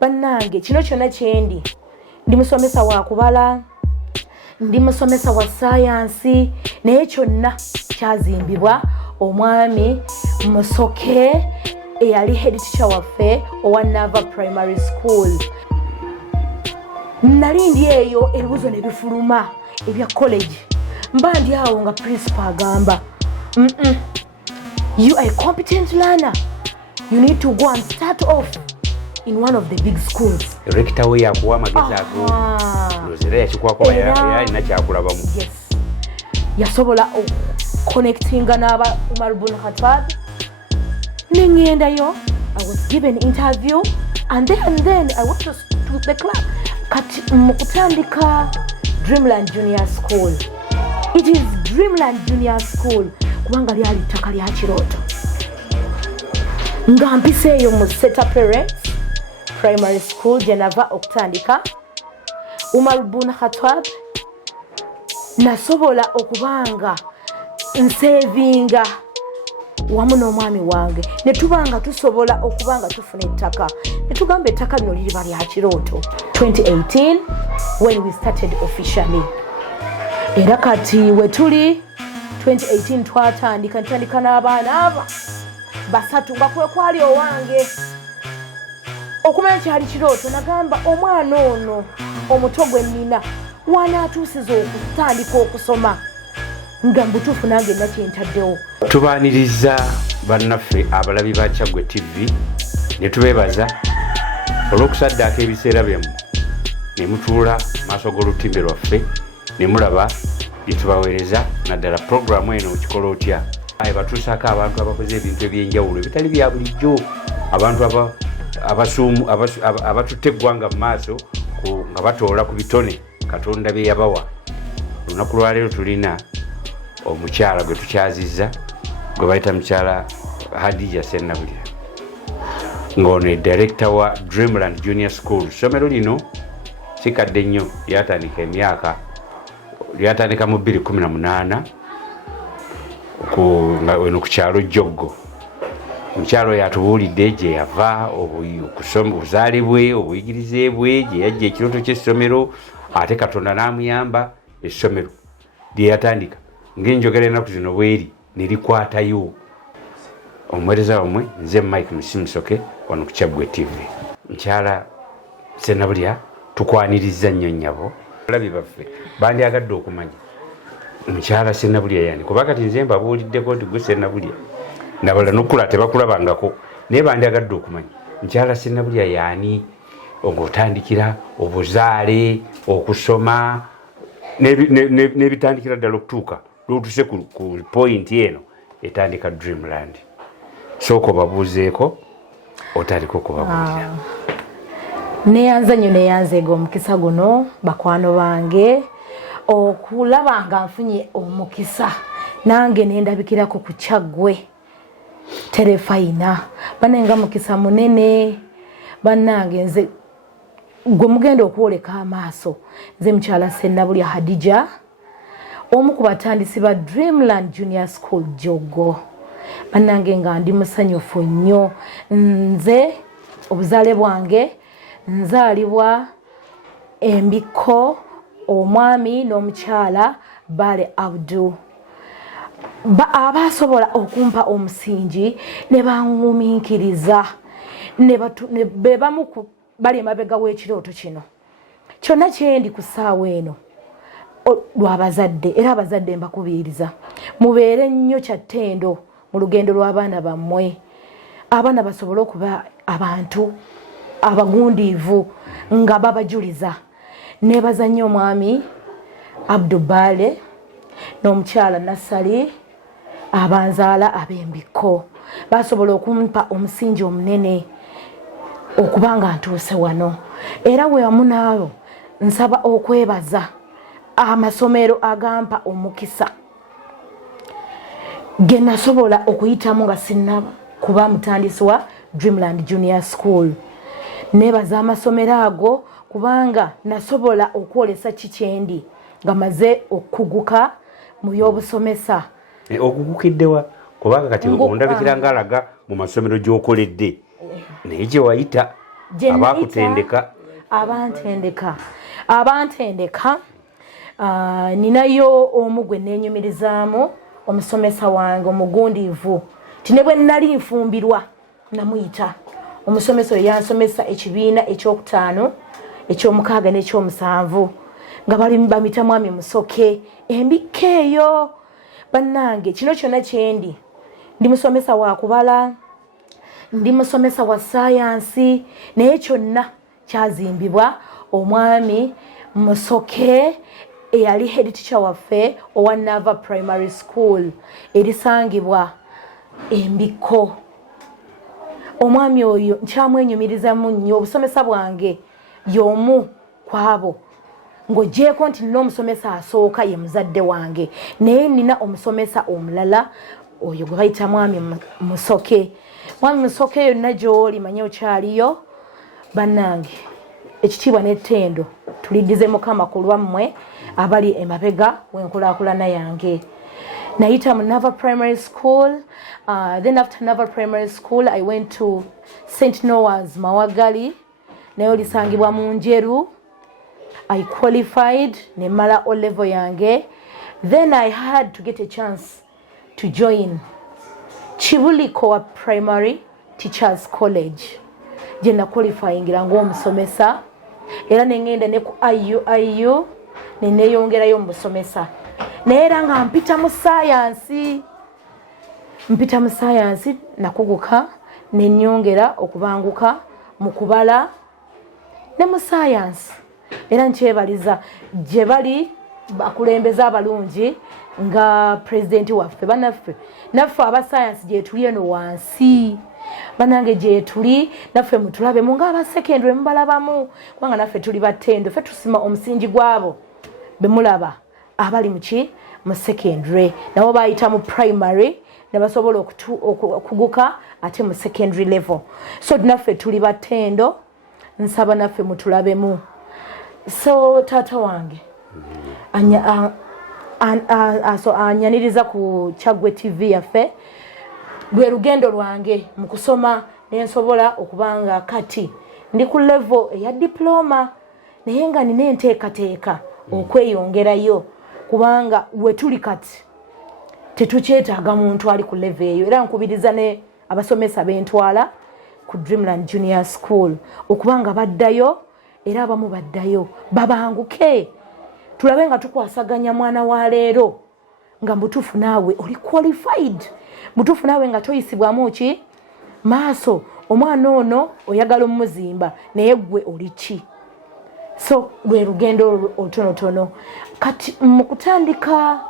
bannange kino kyonna kyendi ndi musomesa wa kubala ndi musomesa wa sayansi naye kyonna kyazimbibwa omwami Musoke eyali head teacher waffe owa Nava Primary School. Nali ndi eyo ebibuzo ne bifuluma ebya college mba ndi awo nga principal agamba you are a competent learner, you need to go and start off in one of the big schools. Rector we yakuwa magezi ago lozera yakikwako yali nakyakulaba mu. Yes, yasobola connectinga n'aba Umar bin Khattab. Nengendayo, I was given an interview and then I went to the club kati mukutandika Dreamland Junior School. It is Dreamland Junior School kubanga lyali ttaka lya kirooto nga mpiseeyo mu Seta Parents Primary School gye nava okutandika Umar bin Khattab. Nasobola okubanga nsevinga wamu n'omwami wange ne tubanga tusobola okubanga tufuna ettaka ne tugamba ettaka lino liriba lya kirooto. 2018 when we started officially. Era kati we tuli 2018 twatandika n'abaana aba basatu nga kwe kwali owange okumanya kyali kirooto. Nagamba omwana ono omuto gwe nnina wanaatuusiza okutandika okusoma nga mbutuufu nange nakyentaddewo. Tubaaniriza bannaffe abalabi ba Kyaggwe TV ne tubeebaza olw'okusaddaaka ebiseera byammwe ne mutuula maaso g'olutimbe lwaffe ne mulaba bye tubaweereza naddala puroguramu eno Okikola Otya. Batuusaako abantu abakoze ebintu ebyenjawulo ebitali bya bulijjo, abantu abatutte eggwanga mu maaso nga batoola ku bitone Katonda bye yabawa. Olunaku lwaleero tulina omukyala gwe tukyazizza gwe bayita mukyala Hadijah Ssenabulya ng'ono ye director wa Dreamland Junior School. Essomero lino sikadde nnyo, lyatandika emyaka lyatandika mu 2018 nga weno ku kyalo Joggo. Omukyalo yatubuulidde gye yava, obuzaale bwe, obuyigirize bwe, gye yajja ekirooto ky'essomero, ate Katonda n'amuyamba essomero lye yatandika ng'enjogera ennaku zino bweri ne likwatayo. Omuweereza wammwe nze Mike-Musisi Musoke wano ku Kyaggwe TV. Mukyala Ssenabulya tukwaniriza nnyo nnyabo. Abalabi baffe bandyagadde okumanya mukyala Ssenabulya yani, kuba kati nze mbabuuliddeko nti gwe Ssenabulya nabala n'okula tebakulabangako, naye bandyagadde okumanya mukyala Ssenabulya yani, ng'otandikira obuzaale, okusoma n'ebitandikira ddala okutuuka lw'otuuse ku point eno etandika Dreamland. Sooka obabuuzeeko otandika okubabuulira. Neyanze nnyo neyanzeega omukisa guno bakwano bange okulaba nga nfunye omukisa nange nendabikirako ku Kyaggwe terefayina banenga mukisa munene bannange. Nze gwe mugenda okwoleka amaaso nze mukyala Ssenabulya Hadijah, omu ku batandisi ba Dreamland Junior School Joggo. Bannange nga ndi musanyufu nnyo. Nze obuzaale bwange nzaalibwa embiko omwami n'omukyala Bale Abdu abasobola okumpa omusingi ne bangumiikiriza ne bebamu bali emabega w'ekirooto kino. Kyonna kyendi ku ssaawa eno lw'abazadde, era abazadde mbakubiriza mubeere nnyo kyattendo mu lugendo lw'abaana bammwe. Abaana basobole okuba abantu abagundiivu nga babajuliza. Neebaza nnyo omwami Abdu Bale n'omukyala Nasali abanzaala ab'embiko, basobola okumpa omusingi omunene okubanga ntuuse wano. Era we wamu naawo nsaba okwebaza amasomero agampa omukisa ge nasobola okuyitamu nga sinnaba kuba mutandisi wa Dreamland Junior School. Neebaza amasomero ago kubanga nasobola okwolesa kikyendi nga maze okuguka mu by'obusomesa. Ogugukiddewa kubanga kati ondabikira ng'alaga mu masomero gy'okoledde naye gye wayita abantendeka ninayo omu gwe neenyumirizaamu omusomesa wange omugundiivu tine bwe nali nfumbirwa namuyita omusomesa oyo yansomesa ekibiina ekyokutaano ekyomukaaga n'ekyomusanvu nga bamita mwami Musoke embika eyo bannange kino kyonna kyendi ndi musomesa wa kubala ndi musomesa wa sayansi naye kyonna kyazimbibwa omwami Musoke eyali head teacher waffe owa Nava Primary School erisangibwa embiko. Omwami oyo nkyamwenyumirizamu nnyo obusomesa bwange y'omu kwabo ng'ogyeko nti nina omusomesa asooka ye muzadde wange naye nina omusomesa omulala oyo gwe bayita mwami Musoke. Mwami Musoke yonna gy'oli manye okyaliyo bannange ekitiibwa n'ettendo tuliddize Mukama ku lwammwe abali emabega w'enkulaakulana yange. Nayita mu Nava Primary School. Then after Nava Primary School, I went to St. Noah's Mawagali. Nayo lisangibwa mu Njeru. I qualified nemala O level yange. Then I had to get a chance to join Chibuliko Primary Teachers College. Je na qualifying ng'omusomesa. Era nengenda ne ku IU neneyongerayo omusomesa. Naera nga mpita mu sayansi nakuguka nenyongera okubanguka mu kubala ne mu sayansi. Era nkyebaliza gye bali bakulembeza abalungi nga president waffe banaffe naffe aba sayansi gye tuli eno wansi banange gye tuli naffe mutulabe mu ng'aba secondary mubalabamu kubanga naffe tuli battendo ffe tusima omusingi gwabo bemulaba abali muki mu secondary nabo bayita mu primary ne basobola okuguka ate mu secondary level. So naffe tuli battendo nsaba naffe mutulabemu. So tata wange anyaniriza ku Kyaggwe TV yaffe lwe lugendo lwange mu kusoma nensobola okubanga kati ndi ku level eya diploma naye nga nina enteekateeka okweyongerayo kubanga we tuli kati tetukyetaaga muntu ali ku level eyo. Era nkubiriza ne abasomesa bentwala ku Dreamland Junior School okubanga baddayo era abamu baddayo babanguke tulabe nga tukwasaganya mwana wa leero nga mutufu naawe oli qualified mutufu naawe nga toyisibwamu ki maaso omwana ono oyagala omuzimba naye gwe oli ki. So lwe lugendo otonotono kati mu kutandika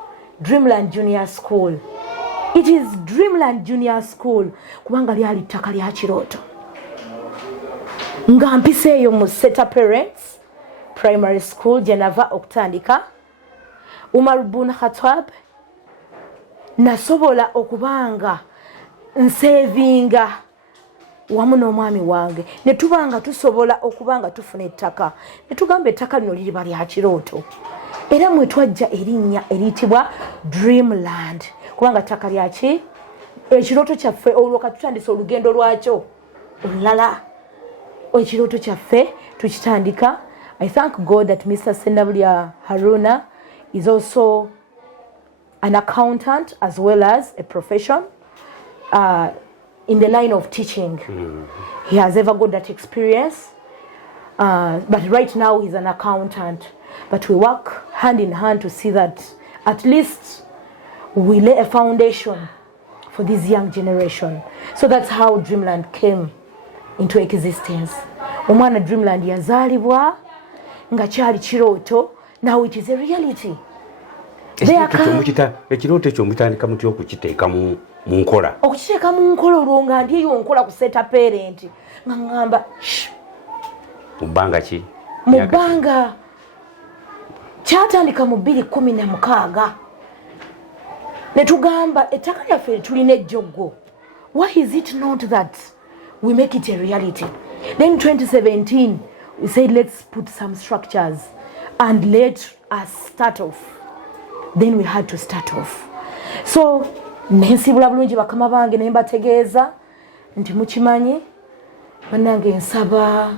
Dreamland Junior School. It is Dreamland Junior School kubanga lyali ttaka lya kirooto nga mpiseeyo mu Seta Parents Primary School gye nava okutandika Umar Bun Khattab nasobola okubanga nsevinga wamu n'omwami wange ne tubanga tusobola okubanga tufuna ettaka ne tugamba ettaka lino liriba lya kirooto era mwe twajja erinnya eriyitibwa Dreamland kubanga ttaka lyaki ekirooto kyaffe olwo katutandisa olugendo lwakyo olulala ekirooto kyaffe tukitandika. I thank God that Mr. Ssenabulya Haruna is also an accountant as well as a profession in the line of teaching. He has ever got that experience, but right now he's an accountant. But we work hand in hand to see that at least we lay a foundation for this young generation. So that's how Dreamland came into existence. Omwana Dreamland yazalibwa nga kyali kirooto, now it is a reality. Ekirooto ekyo mutandika mutya okukiteeka mu nkola? Okukiteeka mu nkola olwo nga ndi eyo nkola ku Seta Parent nga ngamba mu bbanga ki? Mu bbanga kyatandika mu 2016 ne tugamba ettaka lyaffe tulina ejjoggo. Why is it not that we make it a reality? Then 2017 we said let's put some structures and let us start off. Then we had to start off. So nensibula bulungi bakama bange ne mbategeeza nti mukimanyi bannange nsaba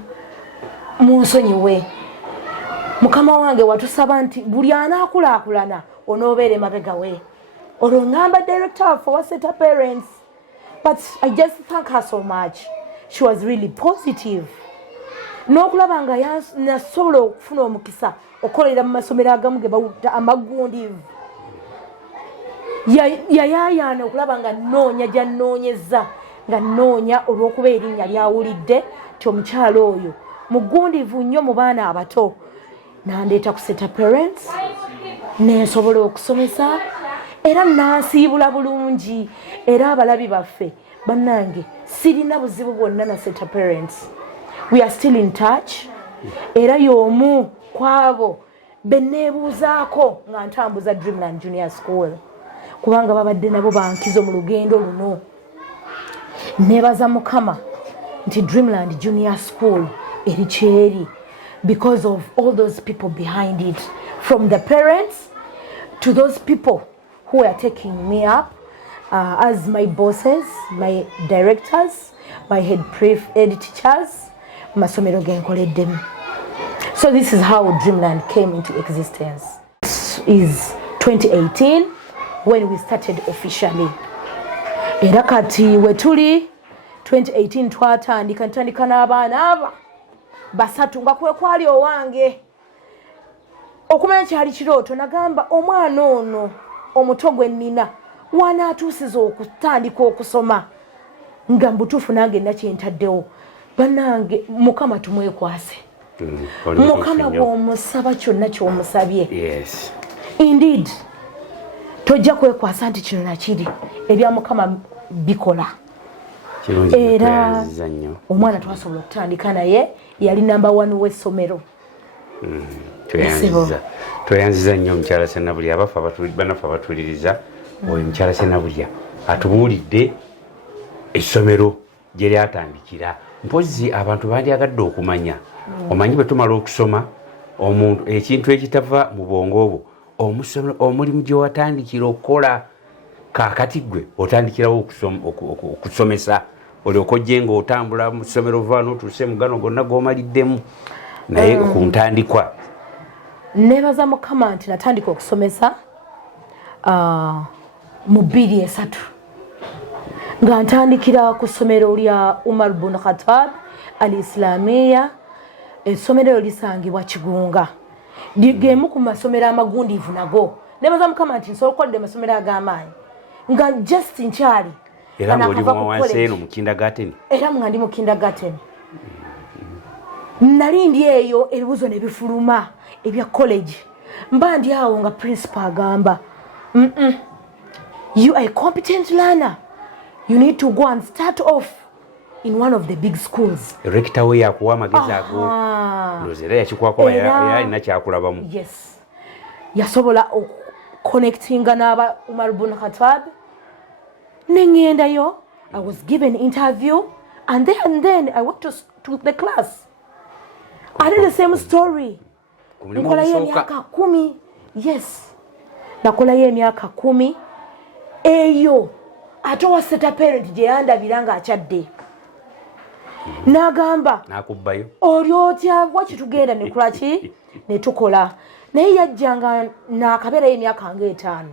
munsonyiwe mukama wange watusaba nti buli anaakulaakulana onoobeera mabega we olwo ngamba director for waseta parents but I just thank her so much. She was really positive n'okulaba nga nasobola okufuna omukisa okukolera mu masomero agamu ge bawuta amagundivu yayayaana okulaba nga nnoonya gy'annoonyeza nga nnoonya olw'okuba erinnya lyawulidde ti omukyalo oyo mugundivu nnyo mu baana abato nandeeta ku seta parents nensobola okusomesa era nansiibula bulungi era abalabi baffe bannange sirina buzibu bwonna na seta parents. We are still in touch era y'omu kwabo benneebuuzaako nga ntambuza Dreamland Junior School kubanga babadde nabo bankizo mu lugendo luno. Nebaza mukama nti Dreamland Junior School eri kyeri because of all those people behind it, from the parents to those people who are taking me up as my bosses, my directors, my head teachers, masomero genkoleddemu. So this is how Dreamland came into existence. This is 2018 when we started officially. Era kati wetuli 2018 twatandika n'abaana aba basatu nga kwe kwali owange okumanya kyali kirooto nagamba omwana ono omuto gwe nnina wanaatuusiza okutandika okusoma nga mbutuufu nange nakyentaddewo bannange mukama tumwekwase mukama bw'omusaba kyonna ky'omusabye yes indeed tojja kwekwasa nti kino nakiri ebya mukama bikola era omwana twasobola okutandika naye yali namba 1 w'essomero. Tweyanziza nnyo omukyala Ssenabulya banafe abatuuliriza oyo omukyala Ssenabulya atubuulidde essomero gye lyatandikira mpozi abantu bandyagadde okumanya omanyi bwe tumala okusoma omuntu ekintu ekitava mu bwongo obwo omulimu gye watandikira okukola kaakati gwe otandikirawo okusomesa olyoka ojje ng'otambula mu ssomero vaa n'otuuse mugano gonna gw'omaliddemu naye ku ntandikwa. Nebaza mukama nti natandika okusomesa mu 2003 nga ntandikira ku ssomero lya Umar bin Khattab al-Islamiyya. Essomero lisangibwa Kigunga ligemu ku masomero amagundivu nago. Nebaza mukama nti nsobola okukolera amasomero ag'amaanyi nga just nkyali era ng'oli wansi eno mu kindergarten era nga ndi mu kindergarten nali ndi eyo ebibuzo ne bifuluma ebya college mba ndi awo nga principal agamba you are a competent learner, you need to go and start off in one of the big schools. Rector we yakuwa amagezi ago nozera yakikwako yalina kyakulabamu. Yes, yasobola connectinga n'aba Umar bin Khattab nengendayo. I was given interview and then I went to the class. I did the same story. Nkola y'emyaka 10. Yes, nakola y'emyaka 10 eyo ate waseta parent gye yandabira nga akyadde n'agamba nakubbayo oli otya wakitugenda nekola ki netukola naye yajjanga nakabeerayo emyaka nga 5.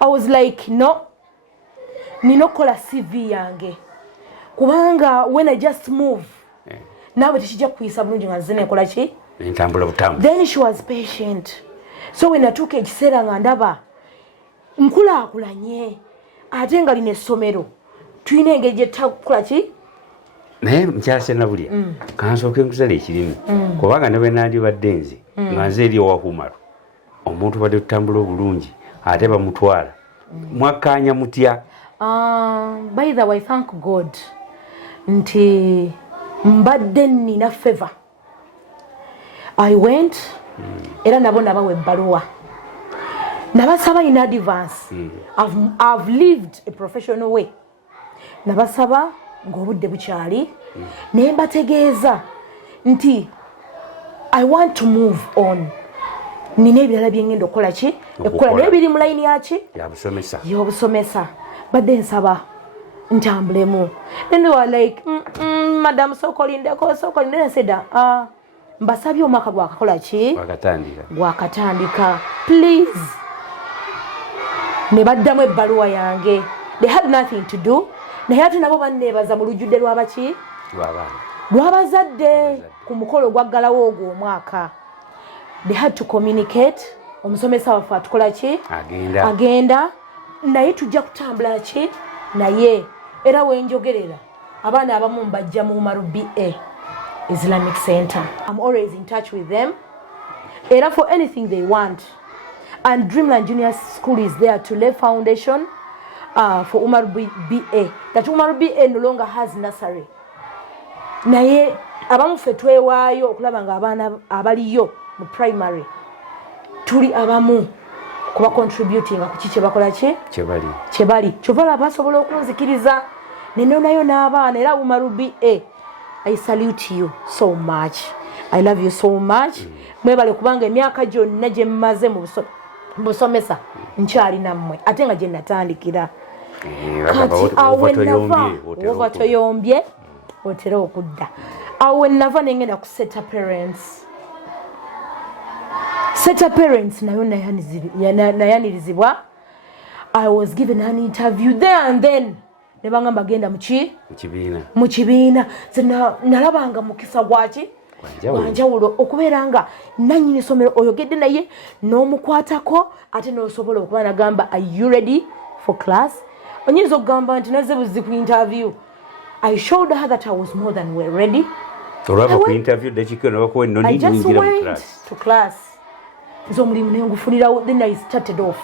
I was like no, nina okukola CV yange kubanga when I just move nawe tekijja kuyisa bulungi nga nze nekola ki entambula butamu. Then she was patient. So when natuuka ekiseera nga ndaba nkulaakulanye ate nga lina essomero tulina engeri gye tutakukola ki naye mukyala Ssenabulya kansooke nkusala ekirimu kubanga ne bwe nandibadde nze nga nze eri owakumalo omuntu badde tutambula obulungi ate bamutwala mwakkaanya mutya? By the way, thank God nti mbadde nina favor. I went era nabo nabawa ebbaluwa nabasaba in advance. I've lived a professional way. Nabasaba ng'obudde bukyali naye mbategeeza nti I want to move on. Nina ebirala bye ngenda okukola ki ekkola naye biri mu layini yaki y'obusomesa badde nsaba ntambulemu and they were like madam sokolindeko sokolinde said mbasabye omwaka gwakakola ki gwakatandika please ne baddamu ebbaluwa yange. They had nothing to do. Naye ate nabo banneebaza mu lujjudde lwabaki lw'abazadde ku mukolo gwaggalawo ogwo omwaka. They had to communicate. Omusomesa waffe atukola ki agenda naye tujja kutambula ki naye era wenjogerera abaana abamu mbajja mu Umaru BA Islamic Center. I'm always in touch with them era for anything they want. And Dreamland Junior School is there to lay foundation for Umaru BA. That Umaru BA no longer has nursery. Naye abamu ffe twewaayo okulaba nga abaana abaliyo mu primary tuli abamu kuba contributing ku kiki bakola ki kyebali kyovala basobola okunzikiriza nenonayo n'abaana era Umaru BA. I salute you so much. I love you so much. Mwebale kubanga emyaka gyonna gye mmaze mu busomesa nkyali nammwe ate nga gye natandikira. Kati awe nava wova toyombye otera okudda awe nava nengenda ku set parents. Set parents nayo nayanirizibwa. I was given an interview there and then ne bangamba genda mu kibiina nalabanga mukisa gwaki wanjawulo okubeera nga nannyini somero oyogedde naye n'omukwatako ate n'osobola okuba nagamba are you ready for class. Onyinza okugamba nti nazze buzi ku interview. I showed her that I was more than well ready. I just went to class. Zomulimu nengufunirawo. Then I started off.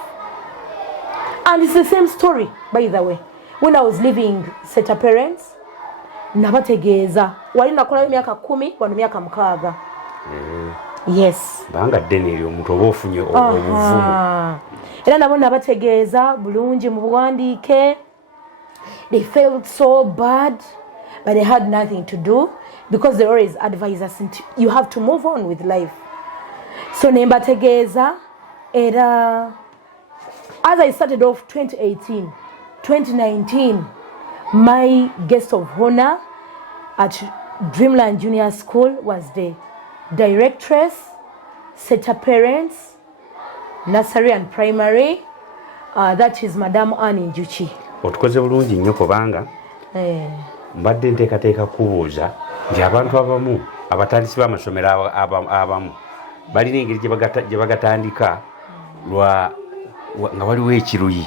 And it's the same story, by the way. When I was leaving set parents, nabategeeza wali nakolayo emyaka 10 wano myaka mukaaga. Yes. Banga ddene omuntu oba ofunye obuvumu. Era nabo nabategeeza bulungi mu buwandiike. They felt so bad, but they had nothing to do because they always advise us you have to move on with life. So nembategeeza era as I started off 2018, 2019, my guest of honor at Dreamland Junior School was the directress, set parents, nursery and primary. That is Madam Annie Njuchi. Otukoze bulungi nnyo kubanga mbadde nteekateeka kubuuza nti abantu abamu abatandisi b'amasomero abamu balina engeri gye bagatandika nga waliwo ekiruyi.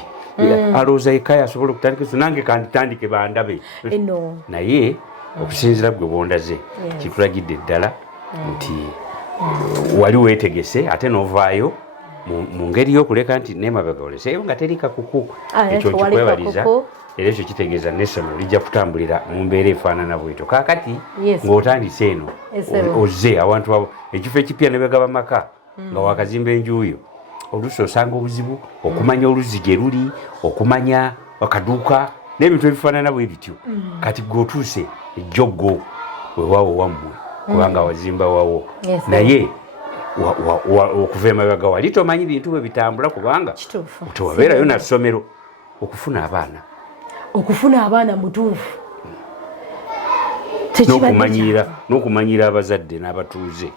Alowooza yekka asobola okutandika so nange kanditandike bandabe naye okusinziira gwe bondaze kitulagidde ddala nti wali weetegese ate n'ovaayo mu ngeri y'okuleka nti neemabega oleseeyo nga teri kakuku. Ekyo kikwebaliza era ekyo kitegeeza n'essomero lijja kutambulira mu mbeera efaanana bwetyo. Kaakati ng'otandise eno ozze awantu ekifo ekipya ne begaba maka nga wakazimba enjuuyo oluusi osanga obuzibu okumanya oluzi gye luli okumanya akaduuka n'ebintu ebifaanana bwe bityo. Kati gweotuuse Joggo wewaawo wammwe kubanga wazimba wawo naye okuva emabega wali tomanyi bintu bwe bitambula kubanga tewabeerayo na ssomero okufuna abaana mutuufu n'okumanyira abazadde n'abatuuze.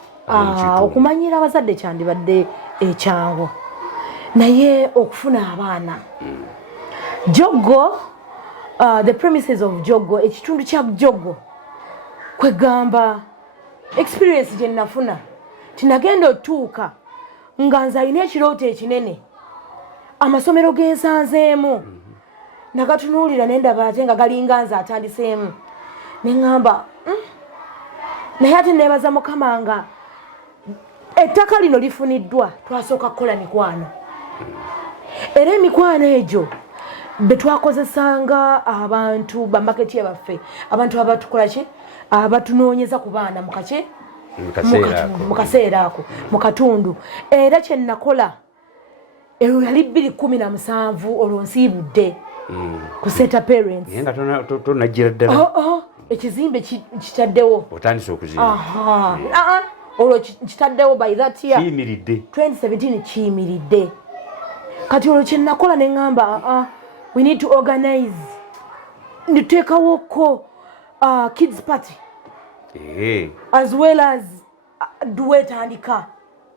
Okumanyira abazadde kyandibadde ekyangu naye okufuna abaana Joggo, the premises of Joggo, ekitundu kya Joggo kwegamba experience gye nafuna tinagenda otuuka nga nze alina ekirooto ekinene amasomero gensanzeemu nagatunuulira nendaba ate nga galinga nze atandiseemu neŋŋamba naye ate neebaza Mukama nga ettaka lino lifuniddwa twasooka kukola mikwano era emikwano egyo betwakozesanga abantu bamaketi yabaffe abantu abatukola ki abatunoonyeza ku baana mu kaseera ako mu katundu era kye nakola ero yali 2017 olwo nsiibudde ku set parents nga tonajjira ddala ekizimbe kitaddewo otandise okuzimba olwo kitaddewo by that year kiyimiridde 2017 kiyimiridde kati olwo kye nakola ne ŋŋamba we need to organize niteekawoko kids party as well as dua etandika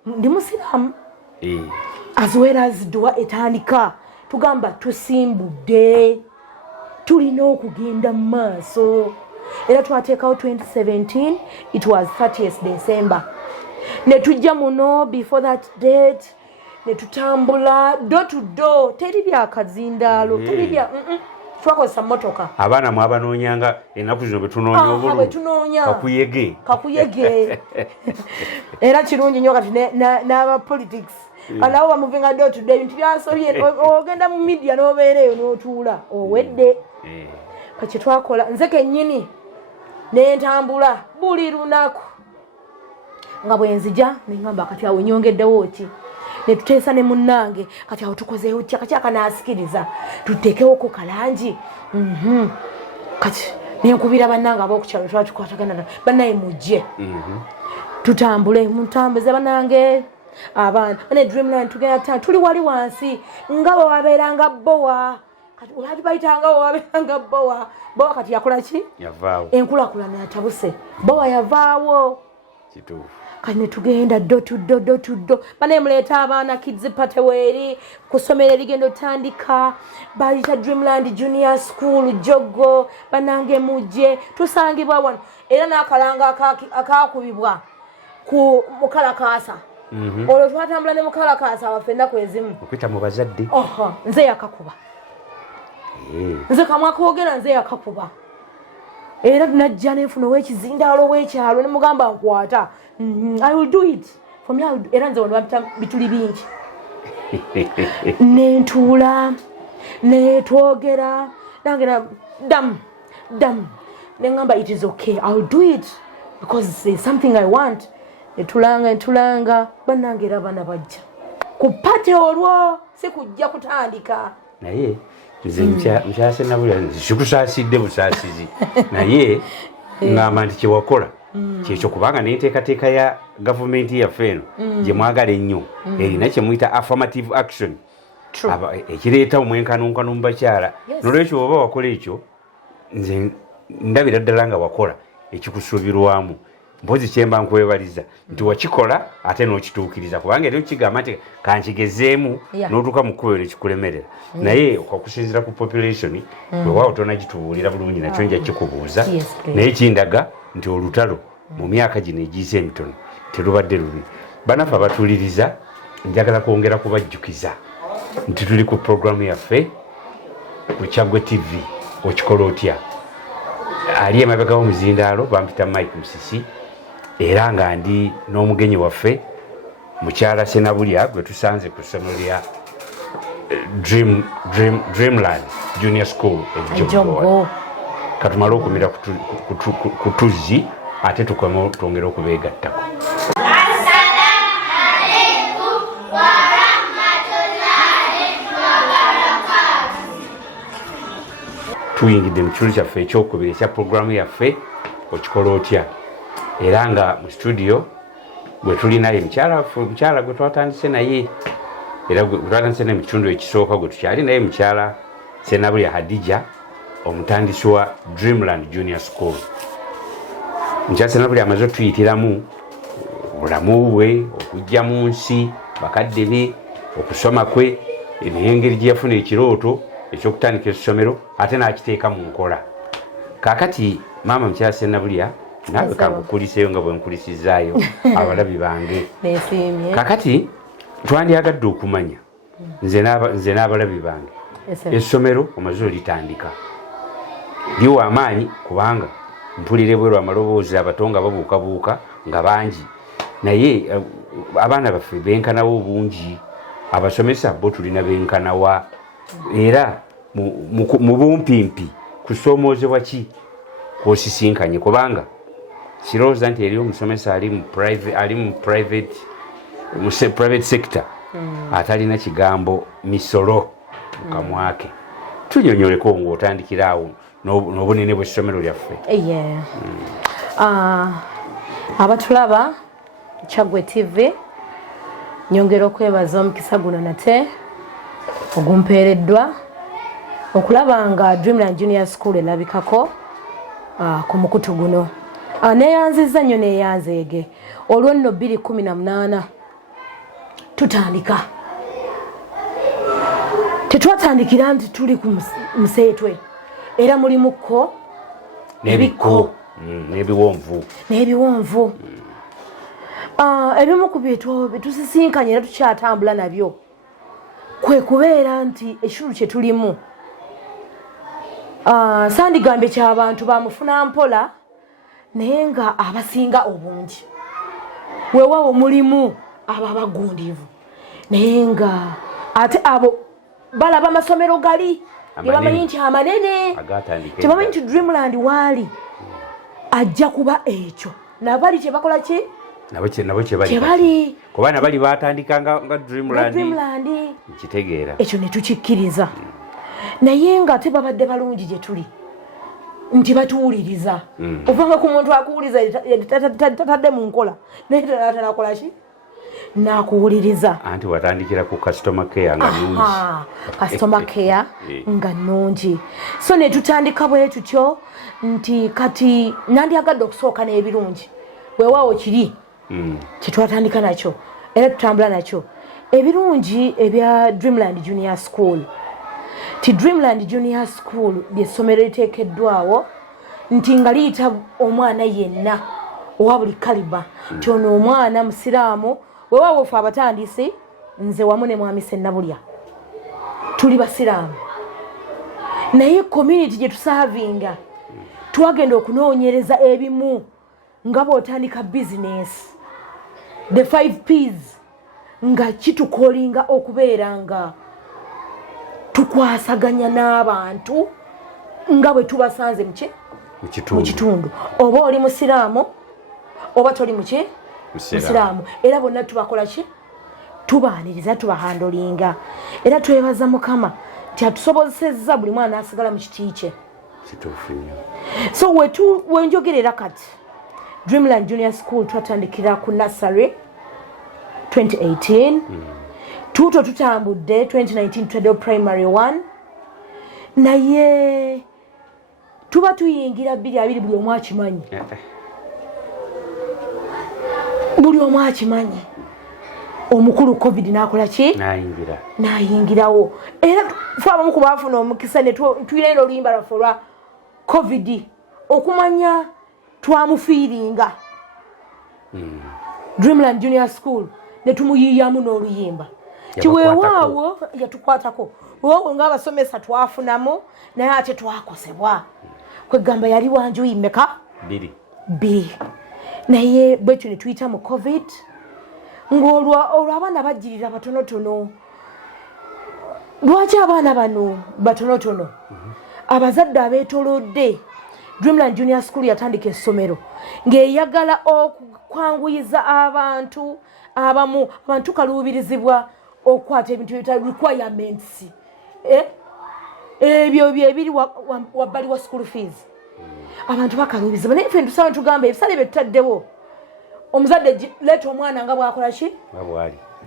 ndi musiramu as well as dua etandika tugamba tusimbudde tulina okugenda mu maaso era twateekawo 2017 it was 30th December ne tujja muno before that date ne tutambula do to do teri byakazindaalo teri bya twakozesa mmotoka abaana mwabanoonyanga ennaku zino betunoonya kakuyege era kirungi nnyo kati n'aba politics nabo bamuvinga do to do ebintu byasobye ogenda mu media n'obeera eyo n'otuula owedde kakye twakola nze kennyini nentambula buli lunaku nga bwenzija neŋŋamba kati awo nyongeddewo ki netuteesa ne munnange kati awo tukozeewo ki kati akanaasikiriza tuteekewoko kalangi kati nenkubira bannange ab'okukyalo twatukwatagana bannaye mujje tutambule mutambuze bannange abaana ne Dreamland tugenda tuli wali wansi nga bwe wabeeranga bowa kati olwati bayitanga wabeeranga bowa kati yakola ki yavaawo enkulakulana yatabuse bowa yavaawo kituufu kati netugenda do banaye muleeta abaana kids pateweeri ku ssomero erigenda otandika bayita Dreamland Junior School Joggo banange mujje tusangibwa wano era n'akalanga akakubibwa ku mukalakaasa olwo twatambula ne mukalakaasa waffe ennaku ezimu okwita mu bazadde nze yakakuba nze kamwakoogera nze yakakuba era najja nenfuna ow'ekizindaalo w'ekyalo ne mugamba nkwata I will do it for me era nze wano bapita bituli bingi nentuula netwogera nangera dam neŋŋamba it is okay I will do it because there's something I want netulanga bannange era abaana bajja ku pate olwo si kujja kutandika naye nze Mukyala Ssenabulya sikusaasidde busaasizi naye ngamba nti kyewakola kyekyo kubanga n'enteekateeka ya gavumenti yaffe eno gye mwagala ennyo erina kyemuyita affirmative action ekireeta omwenkanonkano mu bakyala nolwekyo oba wakola ekyo nze ndabira ddala nga wakola ekikusuubirwamu mpozi kyemba nkwebaliza nti wakikola ate n'okituukiriza kubanga era okigamba nti kankigezeemu n'otuuka mu kkubo nekikulemerera naye okusinziira ku population bwewaawo tonagitubuulira bulungi nakyo nja kikubuuza naye kindaga nti olutalo mu myaka gino egiise emitono terubadde lubi banafe abatuuliriza njagala kwongera kubajjukiza nti tuli ku programu yaffe ku Kyaggwe TV Okikola Otya ali emabega w'omuzindaalo bampita Mike-Musisi era nga ndi n'omugenyi waffe Mukyala Ssenabulya gwe tusanze ku ssomero lya Dreamland Junior School Joggo katumale okumira ku tuzzi ate twongere okubeegattako. Tuyingidde mu kitundu kyaffe ekyokubiri ekya puroguramu yaffe Okikola Otya era nga mu studio gwe tuli naye mukyala gwe twatandise naye era gwe twatandise naye mu kitundu ekisooka gwe tukyali naye Mukyala Ssenabulya Hadijah omutandisi wa Dreamland Junior School. Mukyala Ssenabulya amaze otuyitiramu obulamu bwe okujja mu nsi bakadde be okusoma kwe engeri gye yafuna ekirooto ekyokutandika essomero ate n'akiteeka mu nkola. Kaakati maama Mukyala Ssenabulya naawe kankukuliseeyo nga bwe nkulisizaayo abalabi bange. Kaakati twandyagadde okumanya nze n'abalabi bange essomero omaze olitandika liwa amaanyi kubanga mpulira ebweru amaloboozi abato nga babuukabuuka nga bangi naye abaana baffe benkanawo bungi abasomesa bo tulina benkanawa era mu bumpimpi kusoomoozebwa ki kwosisinkanye kubanga kirowooza nti eri omusomesa ali mu private sector atalina kigambo misolo mu kamwa ke. Tunyonyoleko ng'otandikira awo n'obunene bw'essomero lyaffe. Abatulaba Kyaggwe TV nyongera okwebaza omukisa guno nate ogumpeereddwa okulaba nga Dreamland Junior School elabikako ku mukutu guno neyanziza nnyo neyanzeege olwo nno 2018 tutandika tetwatandikira nti tuli ku museetwe era mulimuko n'ebiko n'ebiwonvu ebimu ku betusisinkanye era tukyatambula nabyo kwe kubeera nti ekitundu kye tulimu sandigambye ky'abantu bamufuna mpola naye nga abasinga obungi weewaawo mulimu abo abagundivu naye nga ate abo balaba amasomero gali tebamanyi nti amanene tebamanyi nti Dreamland waali ajja kuba ekyo nabali kyebakola ki nabo kyebali kubana bali batandika nga Dreamland nkitegeera ekyo ne tukikkiriza naye nga tebabadde balungi gye tuli nti batuwuliriza ovanga ku muntu akuwuliza tatadde mu nkola naye tanakola ki nakuwuliriza anti watandikira ku customer care nga nungi customer care nga nungi so ne tutandika bwe tutyo nti kati nandyagadde okusooka n'ebirungi weewaawo kiri kyetwatandika nakyo era tutambula nakyo ebirungi ebya Dreamland Junior School ti Dreamland Junior School ly'essomero liteekeddwawo nti nga liyita omwana yenna owa buli kaliba nti ono omwana musiraamu weewaawo ffe abatandisi nze wamu ne mwami Ssenabulya tuli basiraamu naye community gye tusaavinga twagenda okunoonyereza ebimu nga bw'otandika business the 5 P's nga kitukolinga okubeera nga tukwasaganya n'abantu nga bwe tubasanze mu kitundu oba oli musiraamu oba toli muki musiraamu era bonna tubakola ki tubaaniriza tubahandolinga era twebaza Mukama nti atusobozesezza buli mwana asigala mu kiti kye so wenjogerera kati Dreamland Junior School twatandikira ku nursery 2018 tuto tutambudde 2019 tutaddewo primary 1 naye tuba tuyingira 2 buli omu akimanyi buli omu akimanyi omukulu covid nakola ki nayingirawo era fe abamu ku baafuna omukisa ne tuyinayo oluyimba lwaffe olwa covid okumanya twamufiiringa Dreamland Junior School ne tumuyiyamu n'oluyimba kiweewaawo yatukwatako weewaawo ng'abasomesa twafunamu naye ate twakosebwa kwegamba yali wanjuyi mmeka 2 naye bwekyo ne tuyita mu covid ng'olwo abaana bajjirira batonotono lwaki abaana bano batonotono abazadde abeetolodde Dreamland Junior School yatandika essomero ng'eyagala okwanguyiza abantu abantu kaluubirizibwa okwata ebintu ebita requirements ebyo byebiri wabbali wa school fees abantu bakaluubizibwa naye ffe ntusaba ntugamba ebisale bye tutaddewo omuzadde leeta omwana nga bwakola ki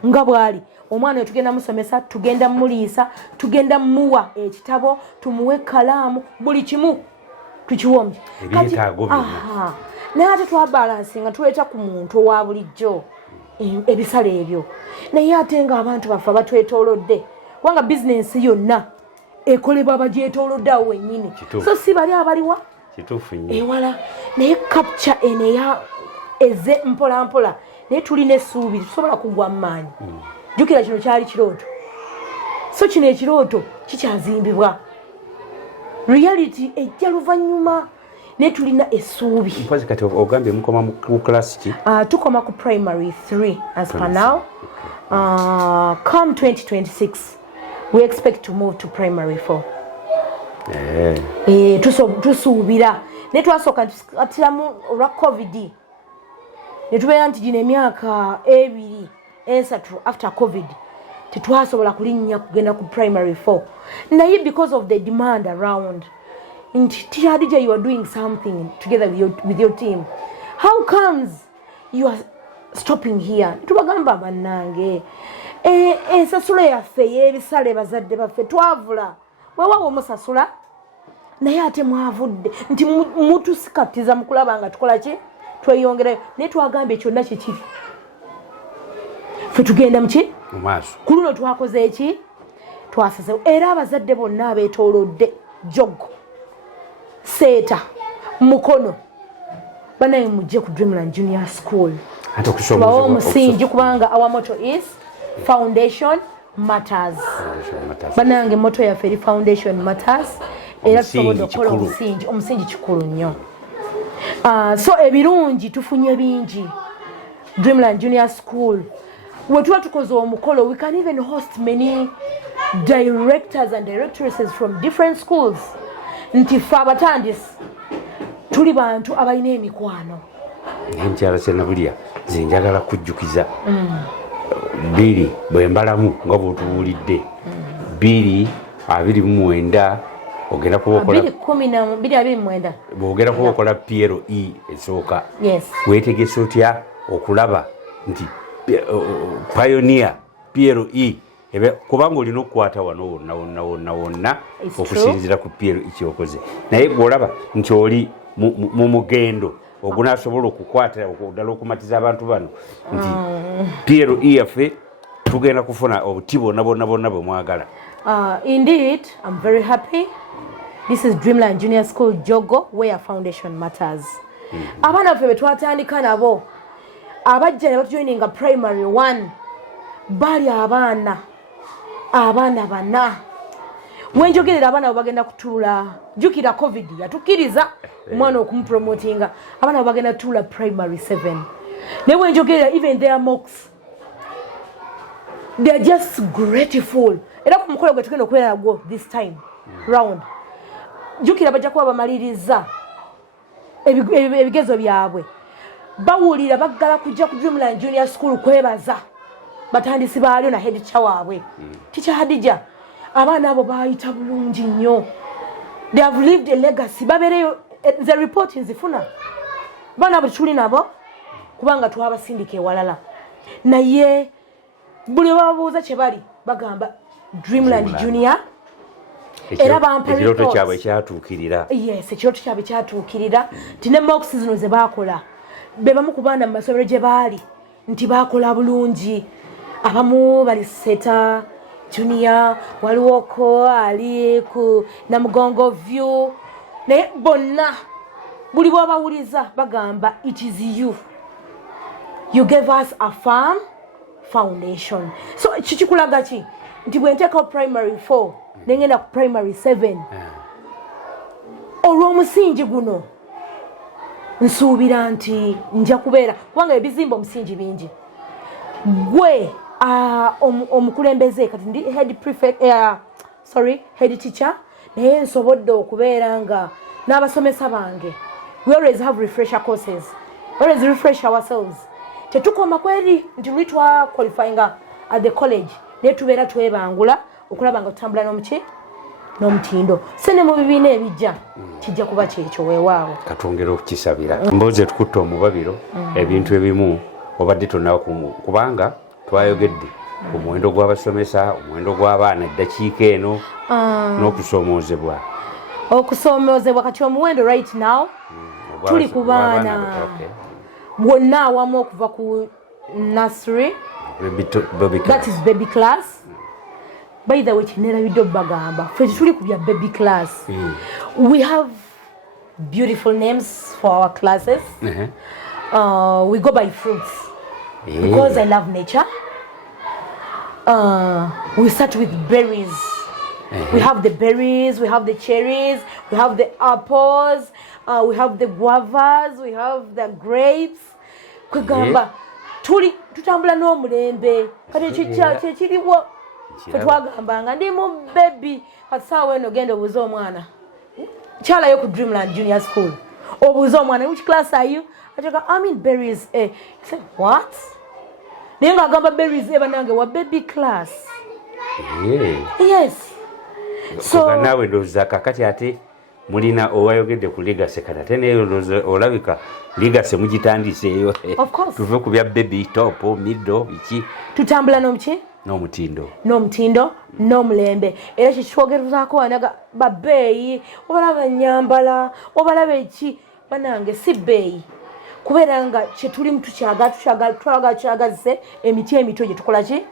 nga bw'ali omwana we tugenda musomesa tugenda muliisa tugenda mumuwa ekitabo tumuwe kalaamu buli kimu tukiwomye naye ate twabalansinga tuleeta ku muntu owa bulijjo ebisale ebyo naye ate nga abantu baffe batwetoolodde kubanga bizinensi yonna ekolebwa abagyetoolodde awo wennyini so si bali abaliwa ewala naye capture eno eze mpola mpola naye tulina essuubi tusobola kugwa mu maanyi jjukira kino kyali kirooto so kino ekirooto kikyazimbibwa reality ejja luvannyuma naye tulina essuubi mpazi kati ogambye mukoma mu class ki tukoma ku primary 3 as per now come 2026 we expect to move to primary 4 tusuubira naye twasooka atiramu olwa covid ne tubeera nti gino emyaka 2-3 after covid tetwasobola kulinnya kugenda ku primary 4 naye because of the demand around nti Hadijah, you are doing something together with your team, how comes you are stopping here? Tubagamba bannange ensasula yaffe y'ebisale bazadde baffe twavula weewaawo musasula naye ate mwavudde nti mutusikatiza mu kulaba nga tukola ki tweyongerayo naye twagambye kyonna kikiri ffe tugenda muki ku luno twakoze eki twasazewo era abazadde bonna abeetoolodde Joggo Seeta Mukono banaye mujje ku Dreamland Junior School tubawo omusingi kubanga our motto is foundation matters banange motto yaffe eri foundation matters era tusobodde okukola omusingi kikulu nnyo so ebirungi tufunye bingi Dreamland Junior School we tuba tukoze omukolo we can even host many directors and directoresses from different schools nti ffe abatandisi tuli bantu abalina emikwano Hadijah Ssenabulya nze njagala kujjukiza bbiri bwe mbalamu nga bw'otubuulidde 229 ogenda kuba bw'ogenda kuba okola PLE esooka weetegese otya okulaba nti pioneer PLE kubanga olina okukwata wano wonna okusinziira ku PLE kyokoze naye bw'olaba nti oli mu mugendo ogunaasobola okukwata ddala okumatiza abantu bano nti PLE yaffe tugenda kufuna obuti bonna bwe mwagala. Indeed, I'm very happy. This is Dreamland Junior School Joggo where foundation matters. Abaana baffe be twatandika nabo abajja ne batujoininga primary 1 bali abaana bana wenjogerera abaana bagenda kutuula jukira covid yatukkiriza omwana okumupromotinga abaana bagenda kutuula primary 7 ne wenjogerera even their mocks they are just grateful era ku mukolo gwe tugenda okubeera nagwo this time round jukira bajja kuba bamaliriza ebigezo byabwe bawulira baggala kujja ku Dreamland Junior School kwebaza batandisi baalyo na head teacher waabwe teacher Hadijah abaana abo baayita bulungi nnyo they have lived a legacy babeereyo the report nzifuna baana abo tuli nabo kubanga twabasindika ewalala naye buli babuuza kye bali bagamba Dreamland Junior era bampa ekirooto kyabwe kyatuukirira ekirooto kyabwe kyatuukirira nti ne mocks zino ze baakola be bamu ku baana mu masomero gye baali nti baakola bulungi abamu bali Seeta Junior waliwo ko ali ku Namugongo View naye bonna buli bw'abawuliza bagamba it is you gave us a firm foundation so kikikulaga ki nti bwe nteekawo primary 4 nengenda ku primary 7 olw'omusingi guno nsuubira nti nja kubeera kubanga ebizimba omusingi bingi gwe omukulembeze kati ndi head teacher naye nsobodde okubeera nga n'abasomesa bange we always have refresher courses we always refresh ourselves tetukoma kweri nti luli twa qualifyinga at the college naye tubeera twebangula okulaba nga tutambula n'omutindo sene mu bibiina ebijja kijja kuba kyekyo weewaawo katwongera okukisabira mboozi tukutta omubabiro ebintu ebimu obadde tonnawo kubanga twayogedde omuwendo gw'abasomesa omuwendo gw'abaana eddakiika eno n'okusoomoozebwa kati omuwendo right now tuli ku baana bwonna awamu okuva ku nursery that is baby class by the way kinerabidde bagamba ffe tuli ku bya baby class we have beautiful names for our classes we go by fruits because I love nature. We start with berries. We have the berries, we have the cherries, we have the apples, we have the guavas, we have the grapes. Kwegamba tutambula n'omulembe kati kyekiriwo twagambanga ndi mu baby kati saawa eno genda obuuza omwana kyalayo ku Dreamland Junior School obuuza omwana which class are you? I'm in berries A. He said, what? Naye ng'agamba berries A banange wa baby class. Yes. So nawe ndowooza kakati ate mulina owayogedde ku legacy kati ate naye olabika legacy mugitandiseeyo of course tuve ku bya baby top middle biki tutambula n'omuki n'omutindo n'omulembe era kikitwogerezaako wanaga babbeeyi obalaba ennyambala obalaba eki banange si bbeeyi kubeera nga kyetulimu twagazze emiti emito gye tukola ki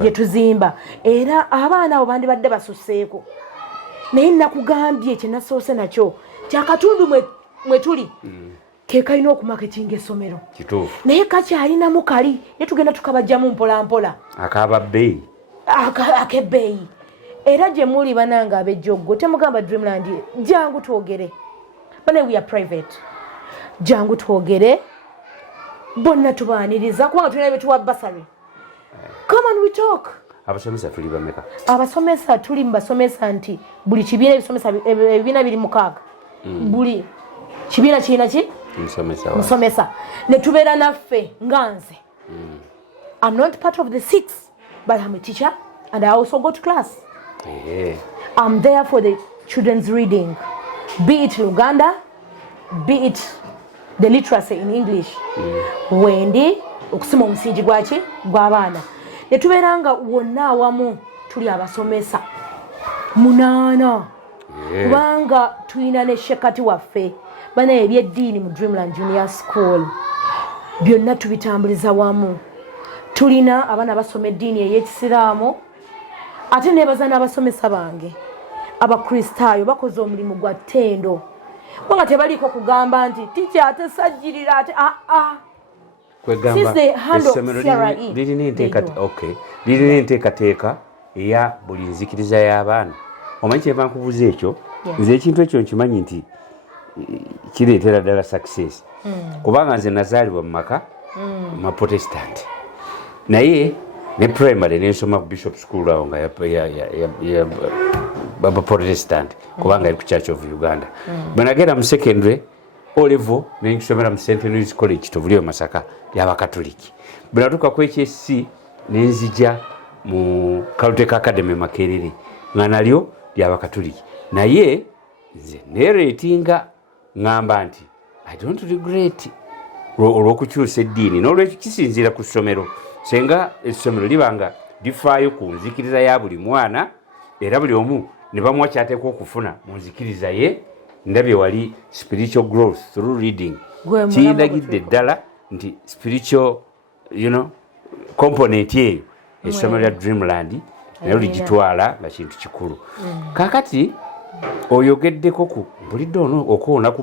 gye tuzimba era abaana abo bandibadde basuseeko naye nakugambye kye nasoose nakyo kyakatundu mwe tuli ke kalina okumaketinga essomero naye kakyalinamu kali ye tugenda tukabajjamu mpolampola akababbeeyi akebbeeyi era gye muli banange ab'ejjoggo temugamba Dreamland jangu twogere bane we are private jangu twogere bonna tubaaniriza kubanga tulina betuwa basari come on we talk abasomesa tuli bameka abasomesa tuli mbasomesa nti buli kibiina ebisomesa ebibiina biri mukaaga buli kibiina kirina ki musomesa ne tubeera naffe nga nze I'm not part of the 6 but I'm a teacher and I also go to class I'm there for the children's reading be it Luganda be it the literacy in English wendi okusoma omusingi gwaki gw'abaana ne tubeera nga wonna awamu tuli abasomesa 8 kubanga tulina ne shekati waffe bana ebyeddiini mu Dreamland Junior School byonna tubitambuliza wamu tulina abaana basoma eddiini ey'ekisiraamu ate nebaza n'abasomesa bange abakristaayo bakoze omulimu gwa ttendo wanga tebaliiko kugamba nti tica atesajjirira ate lirina enteekateeka eya buli nzikiriza y'abaana omanyi kyeva nkubuza ekyo nze ekintu ekyo nkimanyi nti kireetera ddala success kubanga nze nazaalibwa mu maka maprotestant naye ne primary nensoma ku bishop school awo nga baprotestant kubanga eri ku church of Uganda bwenagenda mu secondary olevo nenkisomera mu St. Louis College Tovulio Masaka ly'abakatoliki bwenatuuka ku HSC nenzija mu Kaluteka Academy Makerere nga nalyo ly'abakatoliki naye nze nereetinga ngamba nti I don't regret olw'okukyusa eddiini n'olwekyo kisinziira ku ssomero senga essomero libanga lifaayo ku nzikiriza ya buli mwana era buli omu ne bamuwa kyateekwa okufuna mu nzikiriza ye ndabye wali spiritual growth through reading kiyindagidde ddala nti spiritual component eyo essomero lya Dreamland nayo ligitwala nga kintu kikulu kakati oyogeddeko ku bulidde ono okuwona ku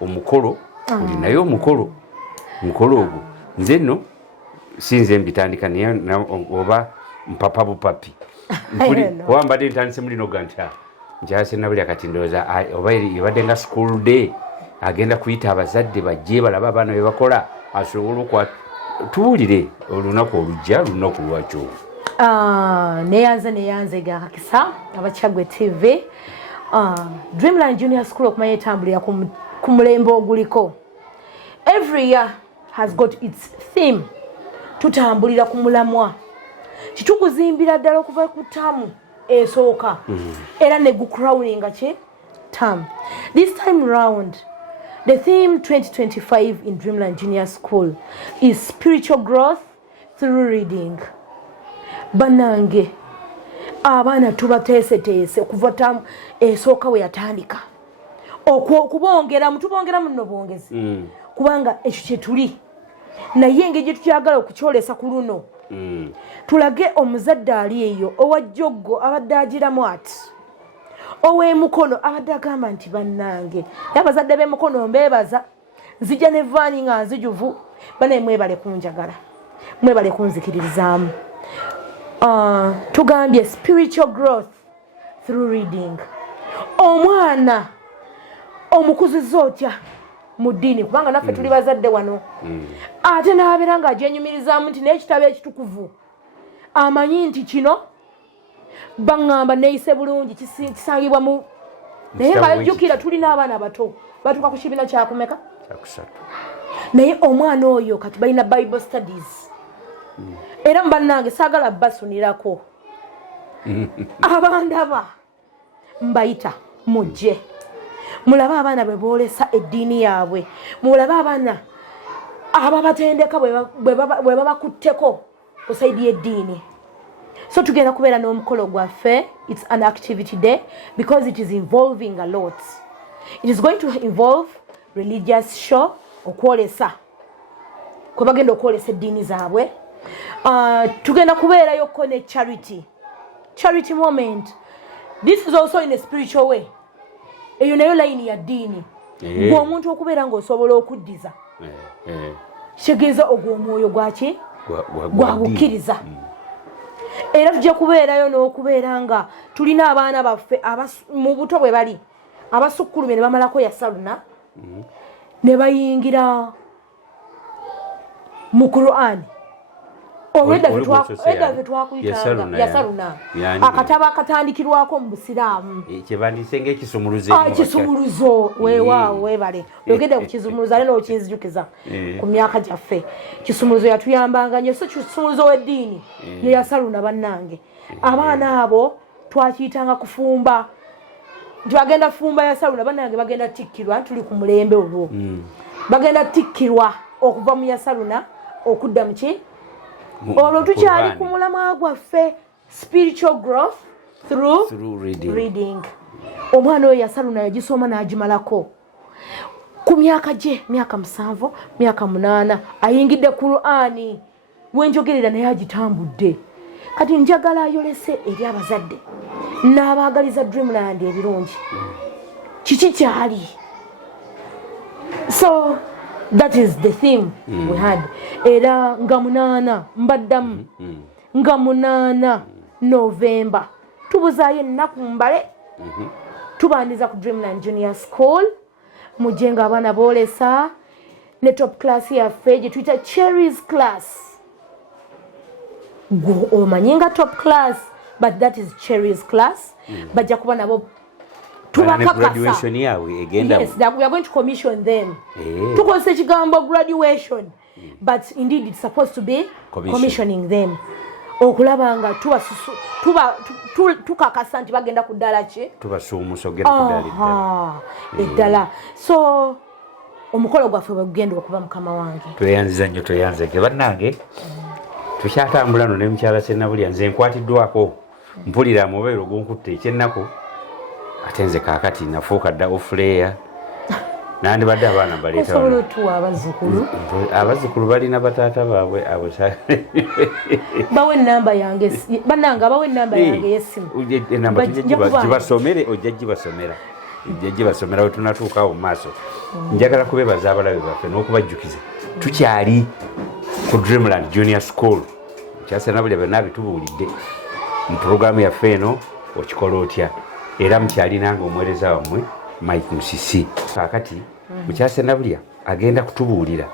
omukolo olinayo omukolo ogwo nze nno sinze mbitandika naye oba mpapa bupapi owambadde ntandise mulino gantya Hadijah Ssenabulya kati ndowooza oba ebadde nga school day agenda kuyita abazadde bajje balaba abaana bye bakola asobole tuwulire olunaku olujja lunaku lwakyo neyanze gakisa aba Kyaggwe TV Dreamland Junior School okumanya etambulira ku mulembe oguliko every year has got its theme tutambulira ku mulamwa kitukuzimbira ddala okuva ku tamu esooka era ne gucrowninga ki term this time round the theme 2025 in Dreamland Junior School is spiritual growth through reading banange abaana tubateeseteese okuva tamu esooka we yatandika okubongera mutubongera muno bongezi kubanga ekyo kyetuli naye engeri gye tukyagala okukyolesa ku luno tulage omuzadde ali eyo owa Joggo abadde agiramu ati owe Mukono abadde agamba nti bannange naye abazadde b'e Mukono mbeebaza nzija ne vaani nga nzijuvu banaye mwebale kunjagala mwebale kunzikiririzaamu tugambye spiritual growth through reading omwana omukuziza otya mu ddiini kubanga naffe tuli bazadde wano ate n'abeera ng'agyenyumirizaamu nti n'ekitabo ekitukuvu amanyi nti kino baŋŋamba neeyise bulungi kisangibwa mu naye ng'ajjukira tulina abaana bato batuuka ku kibiina kyakumeka naye omwana oyo kati balina Bible studies era mbannange saagala basunirako abandaba mbayita mujje mulabe abaana bwe boolesa eddiini yaabwe mulabe abaana ababatendeka bwe babakutteko ku sayidi y'eddiini So tugenda kubeera n'omukolo gwaffe. It's an activity day because it is involving a lot. It is going to involve religious show, okwolesa kwe bagenda okwolesa eddiini zaabwe. Tugenda kubeerayoko ne charity moment. This is also in a spiritual way. Eyo nayo layini ya ddiini. Gwe omuntu okubeera ng'osobola okuddiza kitegeeza ogw'omwoyo gwaki gwa bukkiriza. Era tujja kubeerayo n'okubeera nga tulina abaana baffe mu buto bwe bali abasukkulumye ne bamalako ya saluna ne bayingira mu Qur'an. Olwedda twakuyitanga ya saluna akatabo akatandikirwako mu Busiraamu kyebandise ng'ekisumuluzo. Ekisumuluzo weewaawo weebale ogenda ku kisumuluzo ale n'okinzijukiza ku myaka gyaffe. Kisumuluzo yatuyambanga nnyo, so kisumuluzo w'eddiini ne ya saluna bannange. Abaana abo twakiyitanga kufumba. Twagenda fumba ya saluna bannange bagenda tikkirwa, tuli ku mulembe olwo. Bagenda tikkirwa okuva mu ya saluna okudda mu ki olwo tukyali ku mulamwa gwaffe, spiritual growth through reading. Omwana oyo yasaluna yagisoma n'agimalako ku myaka gye, myaka 7, myaka 8 ayingidde Qur'ani. Wenjogerera naye agitambudde. Kati njagala ayolese eri abazadde n'abaagaliza Dreamland ebirungi kiki kyali. So that is the theme we had. Era nga 8 mbaddamu nga 8 November tubuzaayo ennaku mbale tubandiza ku Dreamland Junior School. Mujenga abaana boolesa ne top class yaffe gye tuyita Cherries class. Omanyenga top class, but that is Cherries class. Bajja kuba nabo graduation yawe egenda. Yes, that we are going to commission them. Tukozesa ekigambo graduation, but indeed it's supposed to be commissioning them. Okulaba nga tukakasa nti bagenda ku ddala ki tubasuumusa ogenda ku ddala eddala. So omukolo gwaffe bwe gugenda okuba mukama wange. Tweyanziza nnyo, tweyanzeke bannange. Tukyatambula no ne mukyala Ssenabulya, nze nkwatiddwako mpulira amubeero gunkutte ekyennaku ate nze kaakati nafuuka dda ofuleya nandibadde abaana baleeta abazzukulu balina bataata baabwe abo bawe ennamba yange bannange abawe ennamba yange y'essimu enamba gibasomere ojja gibasomera we tunatuukaawo mu maaso. Njagala kubeebaza abalabe baffe n'okubajjukiza tukyali ku Dreamland Junior School. Ssenabulya byonna bitubuulidde mu puroguramu yaffe eno Okikola Otya, era mukyalinanga omuweereza wammwe Mike-Musisi. Kaakati Ssenabulya agenda kutubuulira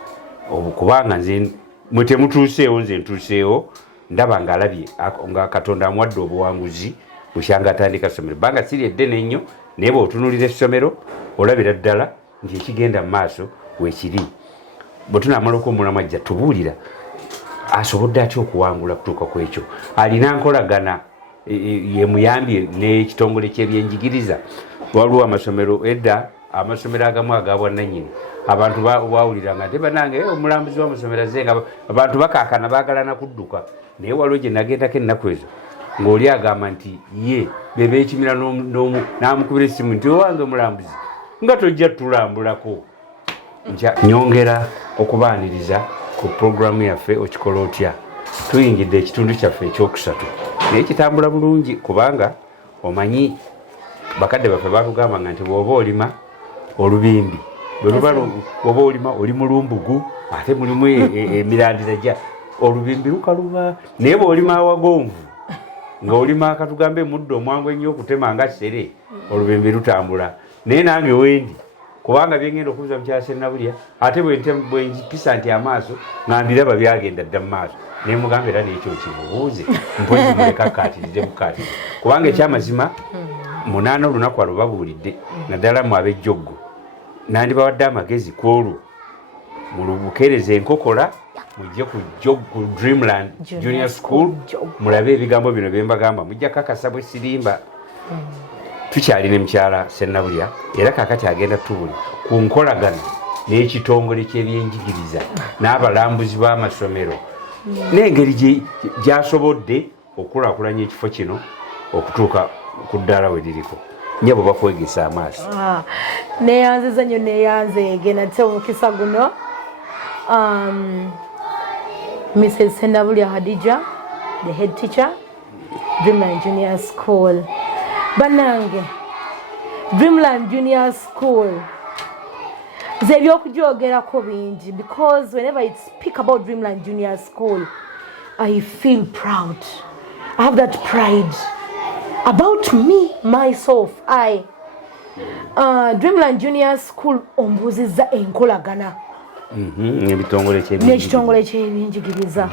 kubanga nze mwe temutuuseewo nze ntuuseewo, ndaba ng'alabye nga Katonda amuwadde obuwanguzi bukyanga atandika essomero. Banga siri eddene ennyo naye bw'otunuulira essomero olabira ddala nti ekigenda mu maaso weekiri. Bwe tunaamala okw'omulamwa ajja tubuulira asobodde atya okuwangula kutuuka ku ekyo. Alina nkolagana yemuyambye n'ekitongole ky'ebyenjigiriza. Waliwo amasomero edda, amasomero agamu agabwannannyini abantu bawuliranga nti bannange omulambuzi w'amasomero azze nga abantu bakaakana baagalana kudduka. Naye waliwo gye nagendako ennaku ezo ng'oli agamba nti ye beba ekimira n'amukubira essimu nti owange omulambuzi nga tojja tulambulako. Nyongera okubaaniriza ku puroguramu yaffe Okikola Otya. Tuyingidde ekitundu kyaffe ekyokusatu naye kitambula bulungi kubanga omanyi bakadde baffe baatugambanga nti bw'oba olima olubimbi bw'oba olima oli mulumbugu ate mulimu emirandira gya olubimbi lukaluba. Naye bw'olima awagonvu ng'olima akatugambe muddo omwangu ennyo okutema nga kisere olubimbi lutambula. Naye nange wendi kubanga byengenda okubuuza mukyala Ssenabulya ate bwe njipisa nti amaaso nga mbiraba byagenda dda mu maaso naye mugamba era n'ekyo kibubuuze mpozi mulekakkaatirize bukkaatirize kubanga ekyamazima 8 olunaku alubabuulidde naddala mu ab'ejjoggo nandibawadde amagezi ku olwo mulubukeereza enkokola mujje ku Dreamland Junior School mulabe ebigambo bino bye mbagamba mujja kakasa bwe sirimba. Tukyali ne mukyala Ssenabulya era kaakati agenda tubuli ku nkolagana n'ekitongole ky'ebyenjigiriza n'abalambuzi b'amasomero n'engeri gy'asobodde okukulaakulanya ekifo kino okutuuka ku ddaala we liriko nyabo bakwegesa amaaso. Neyanziza nnyo neyanzeege nate omukisa guno Mrs. Ssenabulya Hadijah, the head teacher, Dreamland Junior School. Banange, Dreamland Junior School. Nze ebyokujoogerako bingi because whenever I speak about Dreamland Junior School, I feel proud. I have that pride about me, myself. Dreamland Junior School ombuuzizza enkolagana n'ekitongole ky'ebyenjigiriza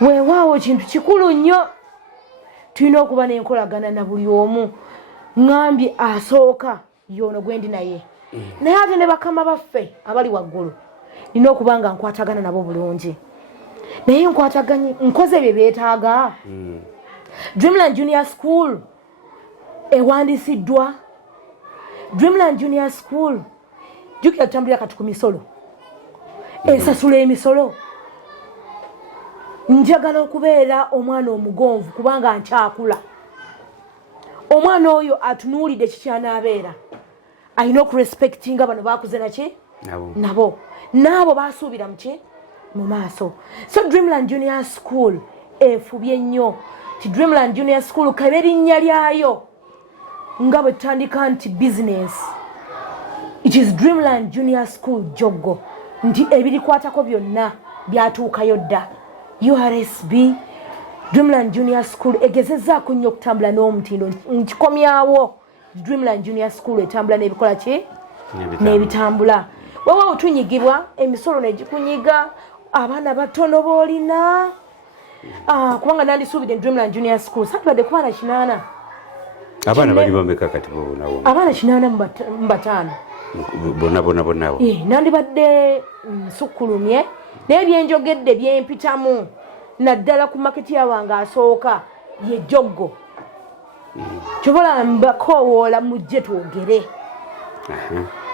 weewaawo kintu kikulu nnyo. Tulina okuba n'enkolagana na buli omu. Ngambye asooka y'ono gwe ndi naye, naye ate ne bakama baffe abali waggulu nina okuba nga nkwatagana nabo bulungi, naye nkwataganye nkoze ebyo beetaaga. Dreamland Junior School ewandiisiddwa. Dreamland Junior School jjukira tutambulira kati ku misolo, esasula emisolo. Njagala okubeera omwana omugonvu kubanga nkyakula. Omwana oyo atunuulidde kikyanabeera alina okurespectinga bano bakuze naki nabo naabo basuubira muki mu maaso. So Dreamland Junior School efubye nnyo ti Dreamland Junior School kabe erinnya lyayo nga bwe tutandika nti business. It is Dreamland Junior School Joggo, nti ebirikwatako byonna byatuukayo dda. URSB Dreamland Junior School egezezzaako nnyo okutambula n'omutindo. Nkikomyawo Dreamland Junior School etambula n'ebikola ki n'ebitambula. Weewaawo tunyigibwa emisolo negikunyiga abaana batono boolina. Kubanga nandisuubidde Dreamland Junior School saatubadde ku baana 8. Abaana bali bameka kati bonawo? Abaana 8 mu 5 bonna. Nandibadde nsukkulumye naye byenjogedde byempitamu naddala ku maketi yawange asooka ye Joggo. Kyobola mbakoowoola mujje twogere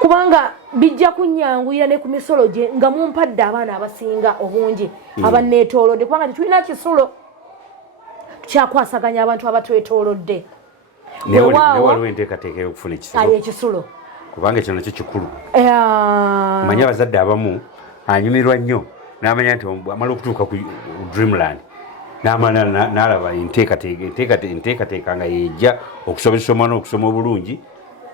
kubanga bijja kunnyanguira ne ku misolo gye nga mumpadde abaana abasinga obungi abanneetoolodde kubanga tetulina kisulo tukyakwasaganya abantu abatwetoolodde. Waliwo enteekateeka y'okufuna ekisulo kubanga ekyo nakyo kikulu. Manya abazadde abamu anyumirwa nnyo n'amanya nti amala okutuuka ku Dreamland n'amala n'alaba enteekateeka nga yejja okusomesa omwana okusoma obulungi,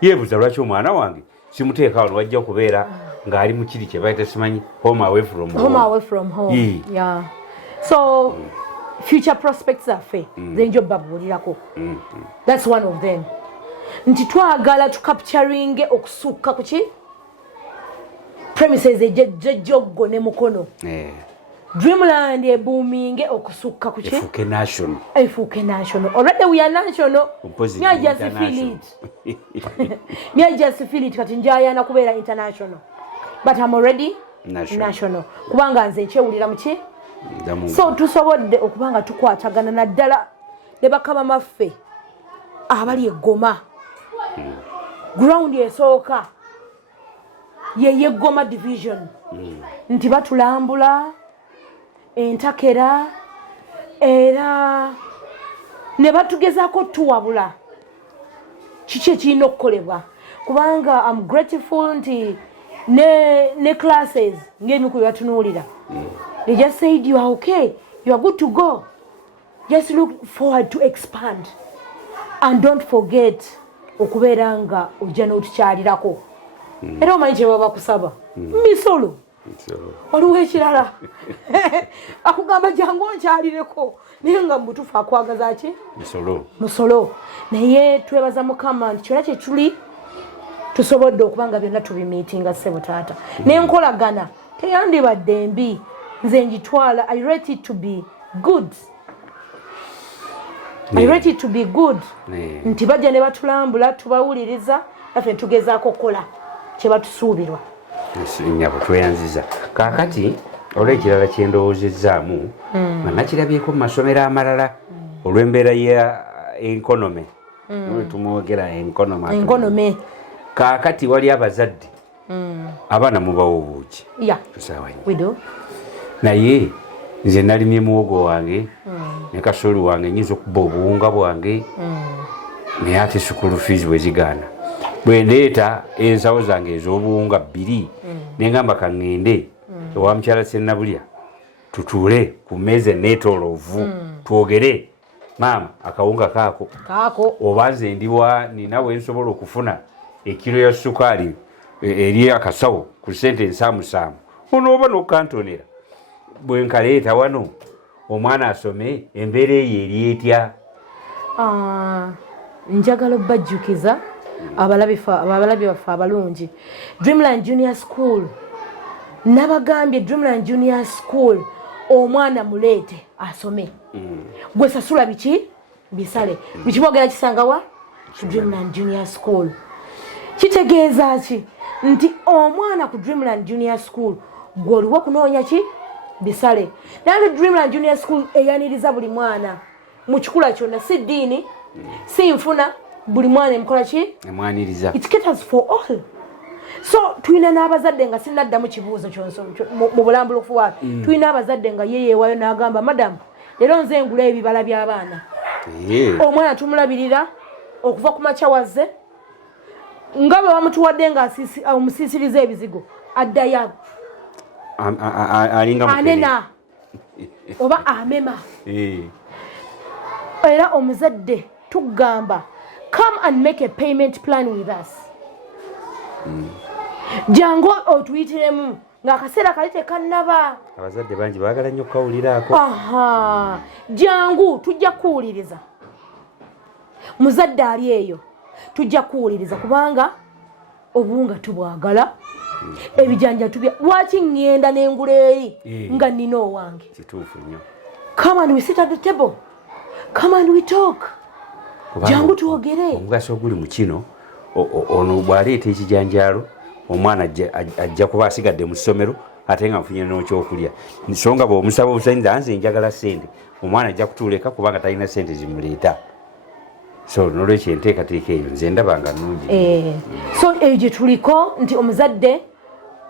yeebuuza lwaki omwana wange simuteeka wano wajja okubeera ng'ali mu kiri kye bayita simanyi home away from home. Yeah. So future prospects zaffe zenjo babuulirako. That's one of them. Nti twagala tukapturinge okusukka ku ki premises Joggo ne Mukono. Dreamland eboominge okusukka ku ki efuuke national. Already we are national. Me I just feel it. Me I just feel it kati njayana kubeera international. But I'm already national. Kubanga nze nkyewulira mu ki. So tusobodde okubanga tukwatagana naddala ne bakaba maffe abali eggoma. Ground esooka ye Goma division. Nti batulambula entakera era ne batugezaako tuwabula kiki ekirina okukolebwa kubanga I'm grateful nti ne classes ng'emikulu yatunuulira. They just said you are okay, you are good to go, just look forward to expand and don't forget okubeera nga ojja n'otukyalirako. Era omanyi kye baba kusaba misolo waliwo ekirala akugamba jangu onkyalireko naye nga mubutuufu akwagaza ki musolo. Naye twebaza Mukama nti kyonna kye tuli tusobodde okuba nga byonna tubimiitinga ssebo taata. N'enkolagana teyandibadde mbi, nze njitwala I rate it to be good. I rate it to be good. Nti bajja ne batulambula tubawuliriza naffe tugezaako okukola kye batusuubirwa. Nyabo tweyanziza kaakati olw'ekirala kye ndowoozezzaamu nga nakirabyeko mu masomero amalala olw'embeera ya enkonome tumwogera enkonome. Kaakati wali abazadde abaana mubawa obuugi tusaawa nnyo naye nze nalimye muwogo wange ne kasooli wange nyinza okuba obuwunga bwange naye ate school fees bwe zigaana bwe ndeeta ensawo zange ez'obuwunga 2 nengamba kaŋŋende ewa mukyala Ssenabulya tutuule ku mmeeza eneetooloovu twogere maama akawunga kaako oba nze ndiwa nina wensobola okufuna ekiro ya sukaali eri akasawo ku sente ensaamusaamu onooba n'okantonera bwe nkaleeta wano omwana asome embeera eyo eri etya. Njagala obbajjukiza abalabi baffe abalungi Dreamland Junior School nabagambye Dreamland Junior School omwana muleete asome gwe sasula biki bisale bikimwogera kisangawa Dreamland Junior School kitegeeza ki nti omwana ku Dreamland Junior School gwe oliwo kunoonya ki bisale naye Dreamland Junior School eyaniriza buli mwana mu kikula kyonna si ddiini si nfuna buli mwana emukola ki emwaniriza it caters for all. So tulina n'abazadde nga sinnaddamu kibuuzo mu bulambulukufu bwaffe tulina abazadde nga yeyeewayo n'agamba madamu leero nze ngula ebibala by'abaana omwana tumulabirira okuva ku makya wazze nga bwe bamutuwadde nga omusiisiriza ebizigo addayo anena oba amema era omuzadde tugamba come and make a payment plan with us jangu otuyitiremu ng'akaseera kali tekannaba. Abazadde bangi baagala nnyo okukawuliraako. Jangu tujja kuwuliriza muzadde ali eyo tujja kuwuliriza kubanga obuwunga tubwagala ebijanja tubya lwaki ŋŋenda n'engula eri nga nnina owange. Kituufu nnyo. Come and we sit at the table. Come and we talk. Jangu tuwogere. Omugaso oguli mu kino ono bw'aleeta ekijanjaalo omwana ajja kuba asigadde mu ssomero ate nga nfunye n'ekyokulya. Nsonga bw'omusaba obusanyiriza nze njagala ssente omwana ajja kutuuleka kubanga talina ssente zimuleeta. So n'olwekyo enteekateeka eyo nze ndaba nga nnungi. So eyo gye tuliko nti omuzadde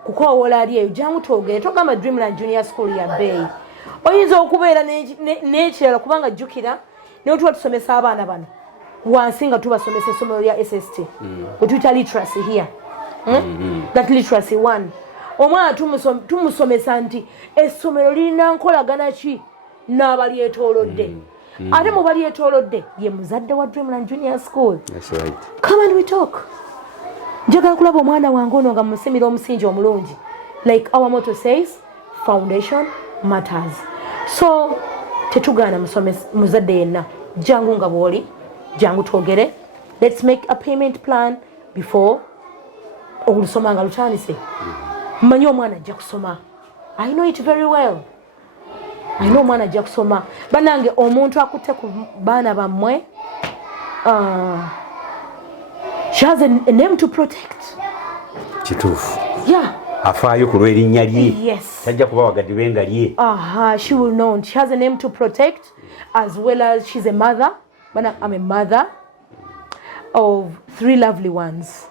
kukoowoola ali eyo jangu twogere togamba Dreamland Junior School ya bbeeyi. Oyinza okubeera n'ekirala kubanga jjukira niyo tuba tusomesa abaana bano wansi nga tubasomesa essomero lya SST we tuyita literacy here. That literacy 1 omwana tumusomesa nti essomero lirina nkolagana ki n'abalyetoolodde ate mu balyetoolodde ye muzadde wa Dreamland Junior School. That's right. Come and we talk. Njagala kulaba omwana wange ono nga musimira omusingi omulungi like our motto says foundation matters. So tetugaana muzadde yenna jangu nga bw'oli jangu twogere let's make a payment plan before olusoma nga lutandise. Mmanyi omwana ajja kusoma. I know it very well. I know omwana ajja kusoma. Banange omuntu akutte ku baana bammwe she has a name to protect. Kituufu. Yeah. Afaayo ku lw'erinnya lye. Yes. Tajja kuba wagadde lwenga lye. She will know. She has a name to protect as well as she's a mother. I'm a mother of 3 lovely ones.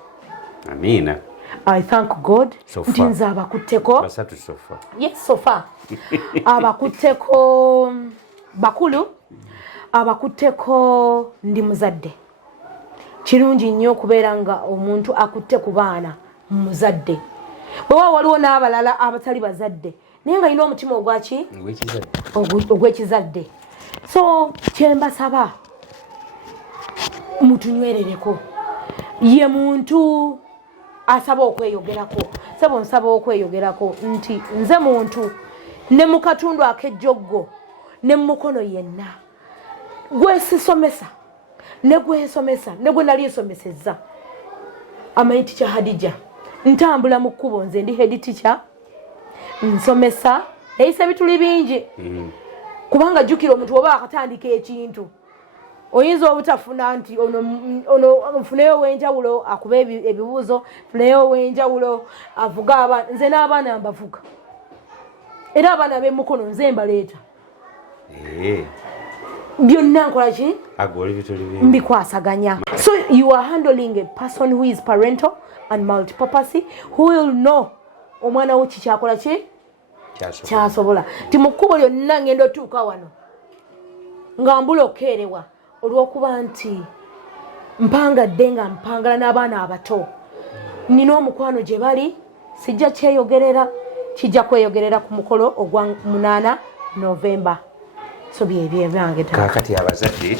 Amina. I thank God. So nza abakutteko. Basatu so far. Yes, so far. Abakutteko bakulu. Abakutteko ndi muzadde. Kirungi nnyo okubeera nga omuntu akutte ku baana muzadde. Bwewa waliwo n'abalala abatali bazadde naye nga alina omutima ogwaki ogw'ekizadde. So kyembasaba mutunywerereko ye muntu asaba okweyogerako sebo nsaba okweyogerako nti nze muntu ne mu katundu ak'ejjoggo ne mu mukono yenna gwe sisomesa ne gwe nsomesa ne gwe nali nsomesezza amanyi teacher Hadijah ntambula mu kkubo nze ndi head teacher nsomesa eyisa bituli bingi kubanga jjukira omuntu oba akatandika ekintu oyinza obutafuna nti ono nfuneyo ow'enjawulo akuba ebibuuzo funeyo ow'enjawulo avuga abaana nze n'abaana mbavuga era abaana b'emukono nze mbaleeta byonna nkola ki mbikwasaganya. So you are handling a person who is parental and multipurpose who will know omwana wo kikyakola ki kyasobola ti mu kkubo lyonna ngenda otuuka wano nga mbula okukeerewa olw'okuba nti mpangadde nga mpangala n'abaana abato nina omukwano gye bali sijja kyeyogerera kijja kweyogerera ku mukolo ogwa 8 Novemba so byebyo byange kaakati abazadde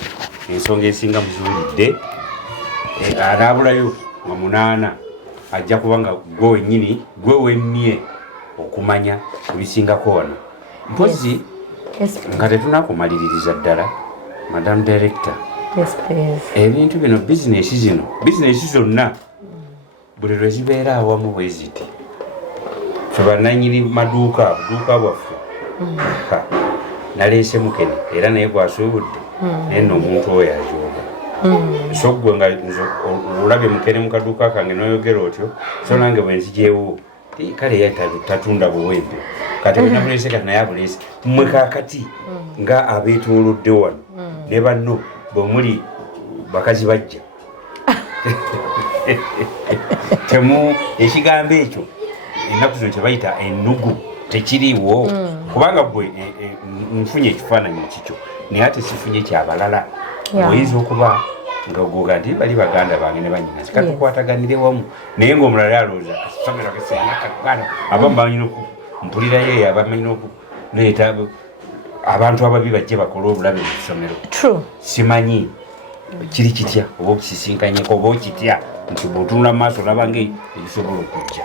ensonga esinga muziwulidde anaabulayo nga 8 ajja kuba nga gwe wennyini gwe wennye okumanya kubisingako wano mpozi nga tetunakumaliririza ddala Madam Director ebintu bino bizinesi zonna buli lwe zibeera awamu bwe ziti fe bannannyini maduuka buduuka bwaffe naleese mukene era naye gwasuubudde naye nno omuntu oyo ajooga so gwe nga olabye mukene mu kaduuka kange n'oyogera otyo so nange bwe nzijeewo kale ye tatunda buwempe kati wenabuleese kati naye abuleese mmwe kaakati nga abeetoolodde wano ne banno bwemuli bakazi bajja temu ekigambo ekyo ennaku zino kyebayita ennugu tekiriiwo kubanga bwe nfunye ekifaananyi kikyo naye ate sifunye kyabalala oyinza okuba nga ogoga nti bali baganda bange ne banyinazi katukwataganire wamu naye ng'omulala alowooza kasomero keseyakaganda abamu bamanyina mpulirayo eyo abamanyina okuleeta abantu ababi bajje bakole obulabe mu ssomero simanyi kiri kitya oba okisisinkanyeko oba okitya nti bw'otunula mu maaso olaba nga ebisobola okujja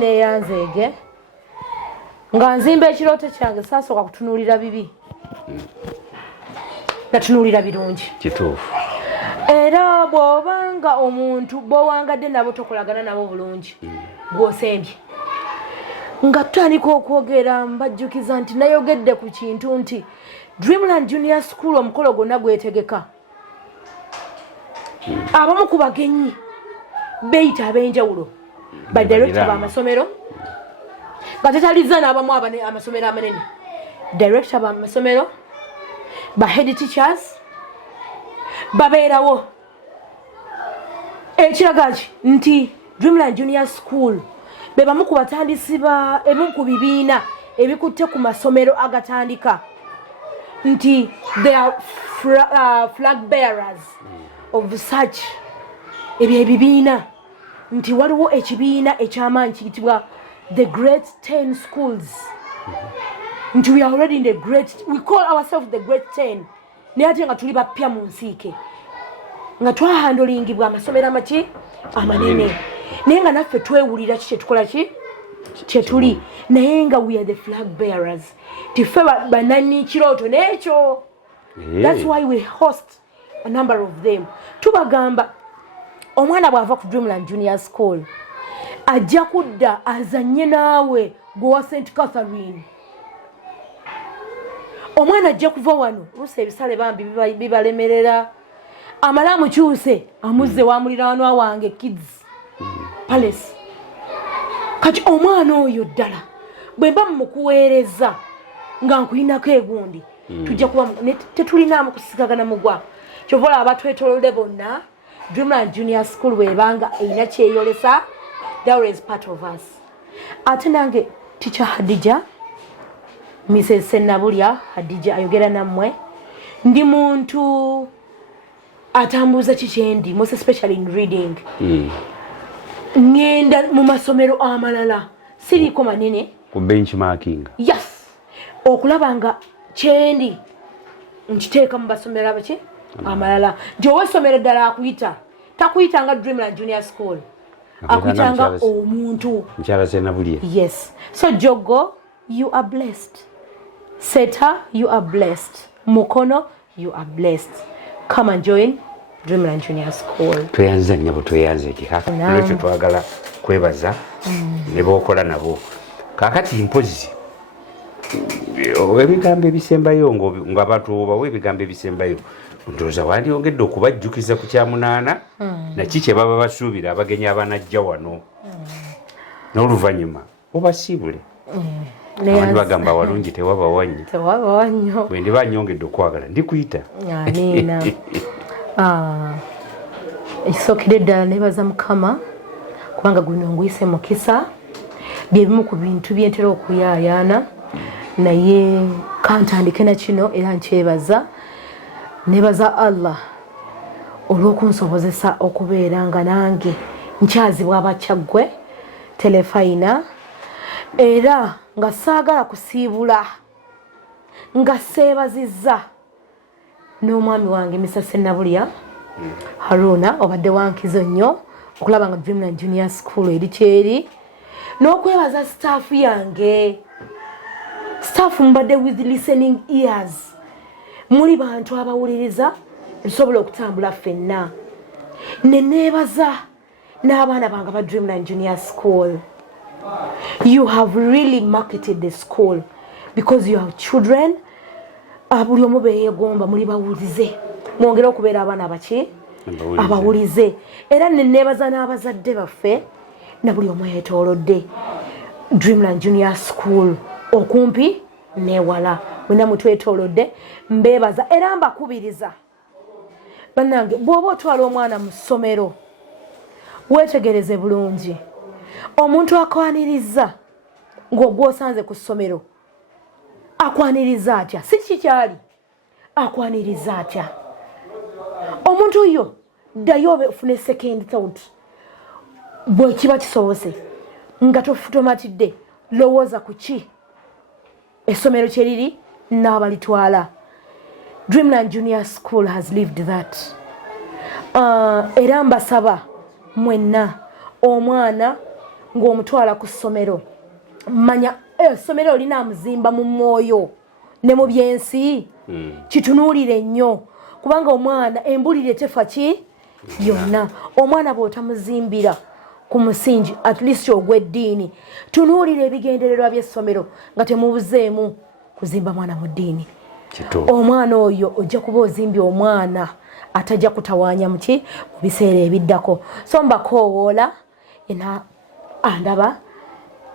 neyanzeege nga nzimba ekirooto kyange saasooka kutunuulira bibi natunuulira birungi kituufu era bw'obanga omuntu bw'owangadde nabo tokolagana nabo bulungi gw'osembye nga tutandika okwogera mbajjukiza nti nayogedde ku kintu nti Dreamland Junior School omukolo gwonna gwetegeka abamu ku bagenyi beeyita ab'enjawulo badirekita b'amasomero nga tetaliza n'abamu amasomero amanene director b'amasomero ba head teachers babeerawo ekiraga nti Dreamland Junior School be bamu ku batandisi ebimu ku bibiina ebikutte ku masomero agatandika nti they are flag bearers of such ebyo ebibiina nti waliwo ekibiina eky'amaanyi kiyitibwa the great 10 schools nti we are already in the great we call ourselves the great 10 naye ate nga tuli bapya mu nsiike nga twahandolingibwa amasomero amaki amanene naye nga naffe twewulira ki kyetukola ki kyetuli naye nga we are the flag bearers tiffe banani kirooto n'ekyo that's why we host a number of them tubagamba omwana bw'ava ku Dreamland Junior School ajja kudda azanye naawe gwewa St. Catherine omwana ajja kuva wano oluusi ebisale bambi bibalemerera amala amukyuse amuzze wa muliraanwa wange kids palace kati omwana oyo ddala bwe mba mukuweereza nga nkuyinako egundi tujja kuba tetulinaamu kusikagana mugwa kyovola abatwetolodde bonna Dreamland Junior School bwebanga erina kyeyolesa that is part of us ate nange teacher Hadijah Ssenabulya Hadijah ayogera nammwe ndi muntu atambuza kikyendi most especially in reading ngenda mu masomero amalala siriko manene ku benchmarking yes okulaba nga kyendi nkiteeka mu basomero abaki amalala nti ow'essomero ddala akuyita takuyita nga Dreamland Junior School akuyita nga omuntu mukyala Ssenabulya yes so Joggo you are blessed Seta you are blessed Mukono you are blessed come and join Dreamland Junior School tweyanza nnyabo tweyanza ekikaka nolwekyo twagala kwebaza ne bookola nabo kaakati mpozi ebigambo ebisembayo ng'abantu obawa ebigambo ebisembayo ndowooza wandiyongedde okubajjukiza ku kyamunaana naki kye baba basuubira abagenyi abanajja wano n'oluvannyuma obasiibule abandi bagamba walungi tewabawa nnyo bwe ndiba nnyongedde okwagala ndikuyita aniina ekisookere ddala nebaza mukama kubanga guno nguyise mukisa byebimu ku bintu byentera okuyaayaana naye kantandike na kino era nkyebaza nebaza Allah olw'okunsobozesa okubeera nga nange nkyazibwa abakyaggwe telefayina era nga saagala kusiibula nga seebazizza n'omwami wange Mr. Ssenabulya Haruna obadde wankizo nnyo okulaba nga Dreamland Junior School eri kyeri n'okwebaza staff yange staff mbadde with listening ears muli bantu abawuliriza tusobola okutambula ffenna neneebaza n'abaana bange ba Dreamland Junior School. You have really marketed the school because you have children buli omu beeyegomba muli bawulize mwongere okubeera abaana abaki abawulize era neneebaza n'abazadde baffe na buli omu yeetoolodde Dreamland Junior School okumpi newala mwenna mutwetoolodde mbeebaza era mbakubiriza bannange bw'oba otwala omwana mu ssomero weetegereze bulungi omuntu akwaniriza ng'ogwosanze ku ssomero akwaniriza atya si kikyali akwaniriza atya omuntu oyo ddayo ofune second thought bwe kiba kisobose nga tomatidde lowooza ku ki essomero kye liri n'abalitwala. Dreamland Junior School has lived that. Era mbasaba mwenna omwana ng'omutwala ku ssomero manya essomero lina amuzimba mu mwoyo ne mu byensi kitunuulire nnyo kubanga omwana embulire tefa ki yonna omwana bw'otamuzimbira ku musingi at least ogw'eddiini tunuulire ebigendererwa by'essomero nga temubuzeemu kuzimba mwana mu ddiini. Omwana oyo ojja kuba ozimbye omwana atajja kutawaanya muki mu biseera ebiddako. So mbakoowoola ena andaba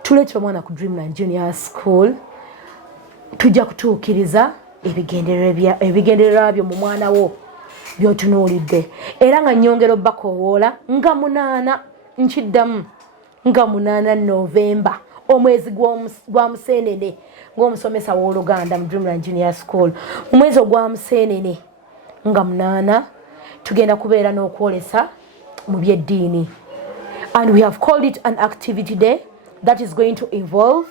tuleetera omwana ku Dreamland Junior School tujja kutuukiriza ebigendererwa byo mu mwana wo by'otunuulidde era nga nnyongera obbakoowoola nga 8 nkiddamu nga 8 Novemba omwezi gwa Museenene ng'omusomesa w'Oluganda mu Dreamland Junior School mu mwezi ogwa Museenene nga 8 tugenda kubeera n'okwolesa mu byeddiini and we have called it an activity day that is going to involve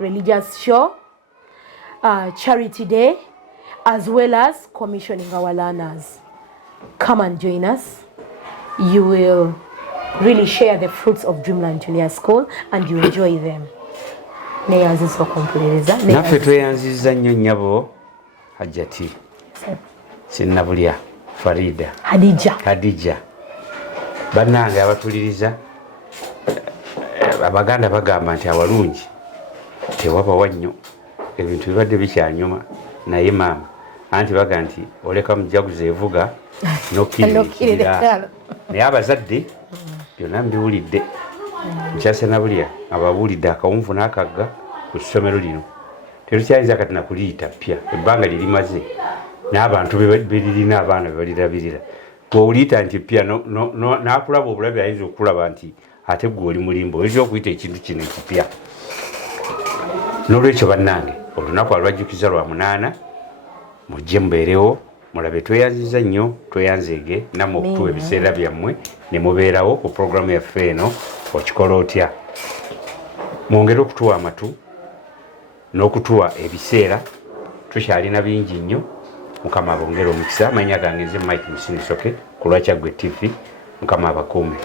religious show, charity day, as well as commissioning our learners. Come and join us. You will really share the fruits of Dreamland Junior School and you enjoy them. Neyanziza okumpuliriza. Naffe tweyanziza nnyo nnyabo Hadijah Ssenabulya Farida Hadijah bannange abatuliriza abaganda bagamba nti awalungi tewabawa nnyo ebintu bibadde bikyanyuma naye maama anti baga nti oleka mujaguza evuga nokkirira naye abazadde byonna mbiwulidde nkya Ssenabulya ababuulidde akawunvu n'akagga ku ssomero lino terukyayinza kati nakuliyita ppya ebbanga lirimaze n'abantu belirina abaana bebalirabirira bw'oliyita nti ppya n'akulaba obulabi ayinza okulaba nti ate gwe oli mulimbo oyinza okuyita ekintu kino ekipya. N'olwekyo bannange olunaku alwajjukiza lwa 8 mujje mubeerewo mulabe tweyanziza nnyo tweyanzeege nammwe okutuwa ebiseera byammwe ne mubeerawo ku puroguramu yaffe eno okikola otya mwongere okutuwa amatu n'okutuwa ebiseera tukyalina bingi nnyo mukama abongere omukisa amanya gange nze Mike-Musisi Musoke ku lwa Kyaggwe TV mukama abakuume.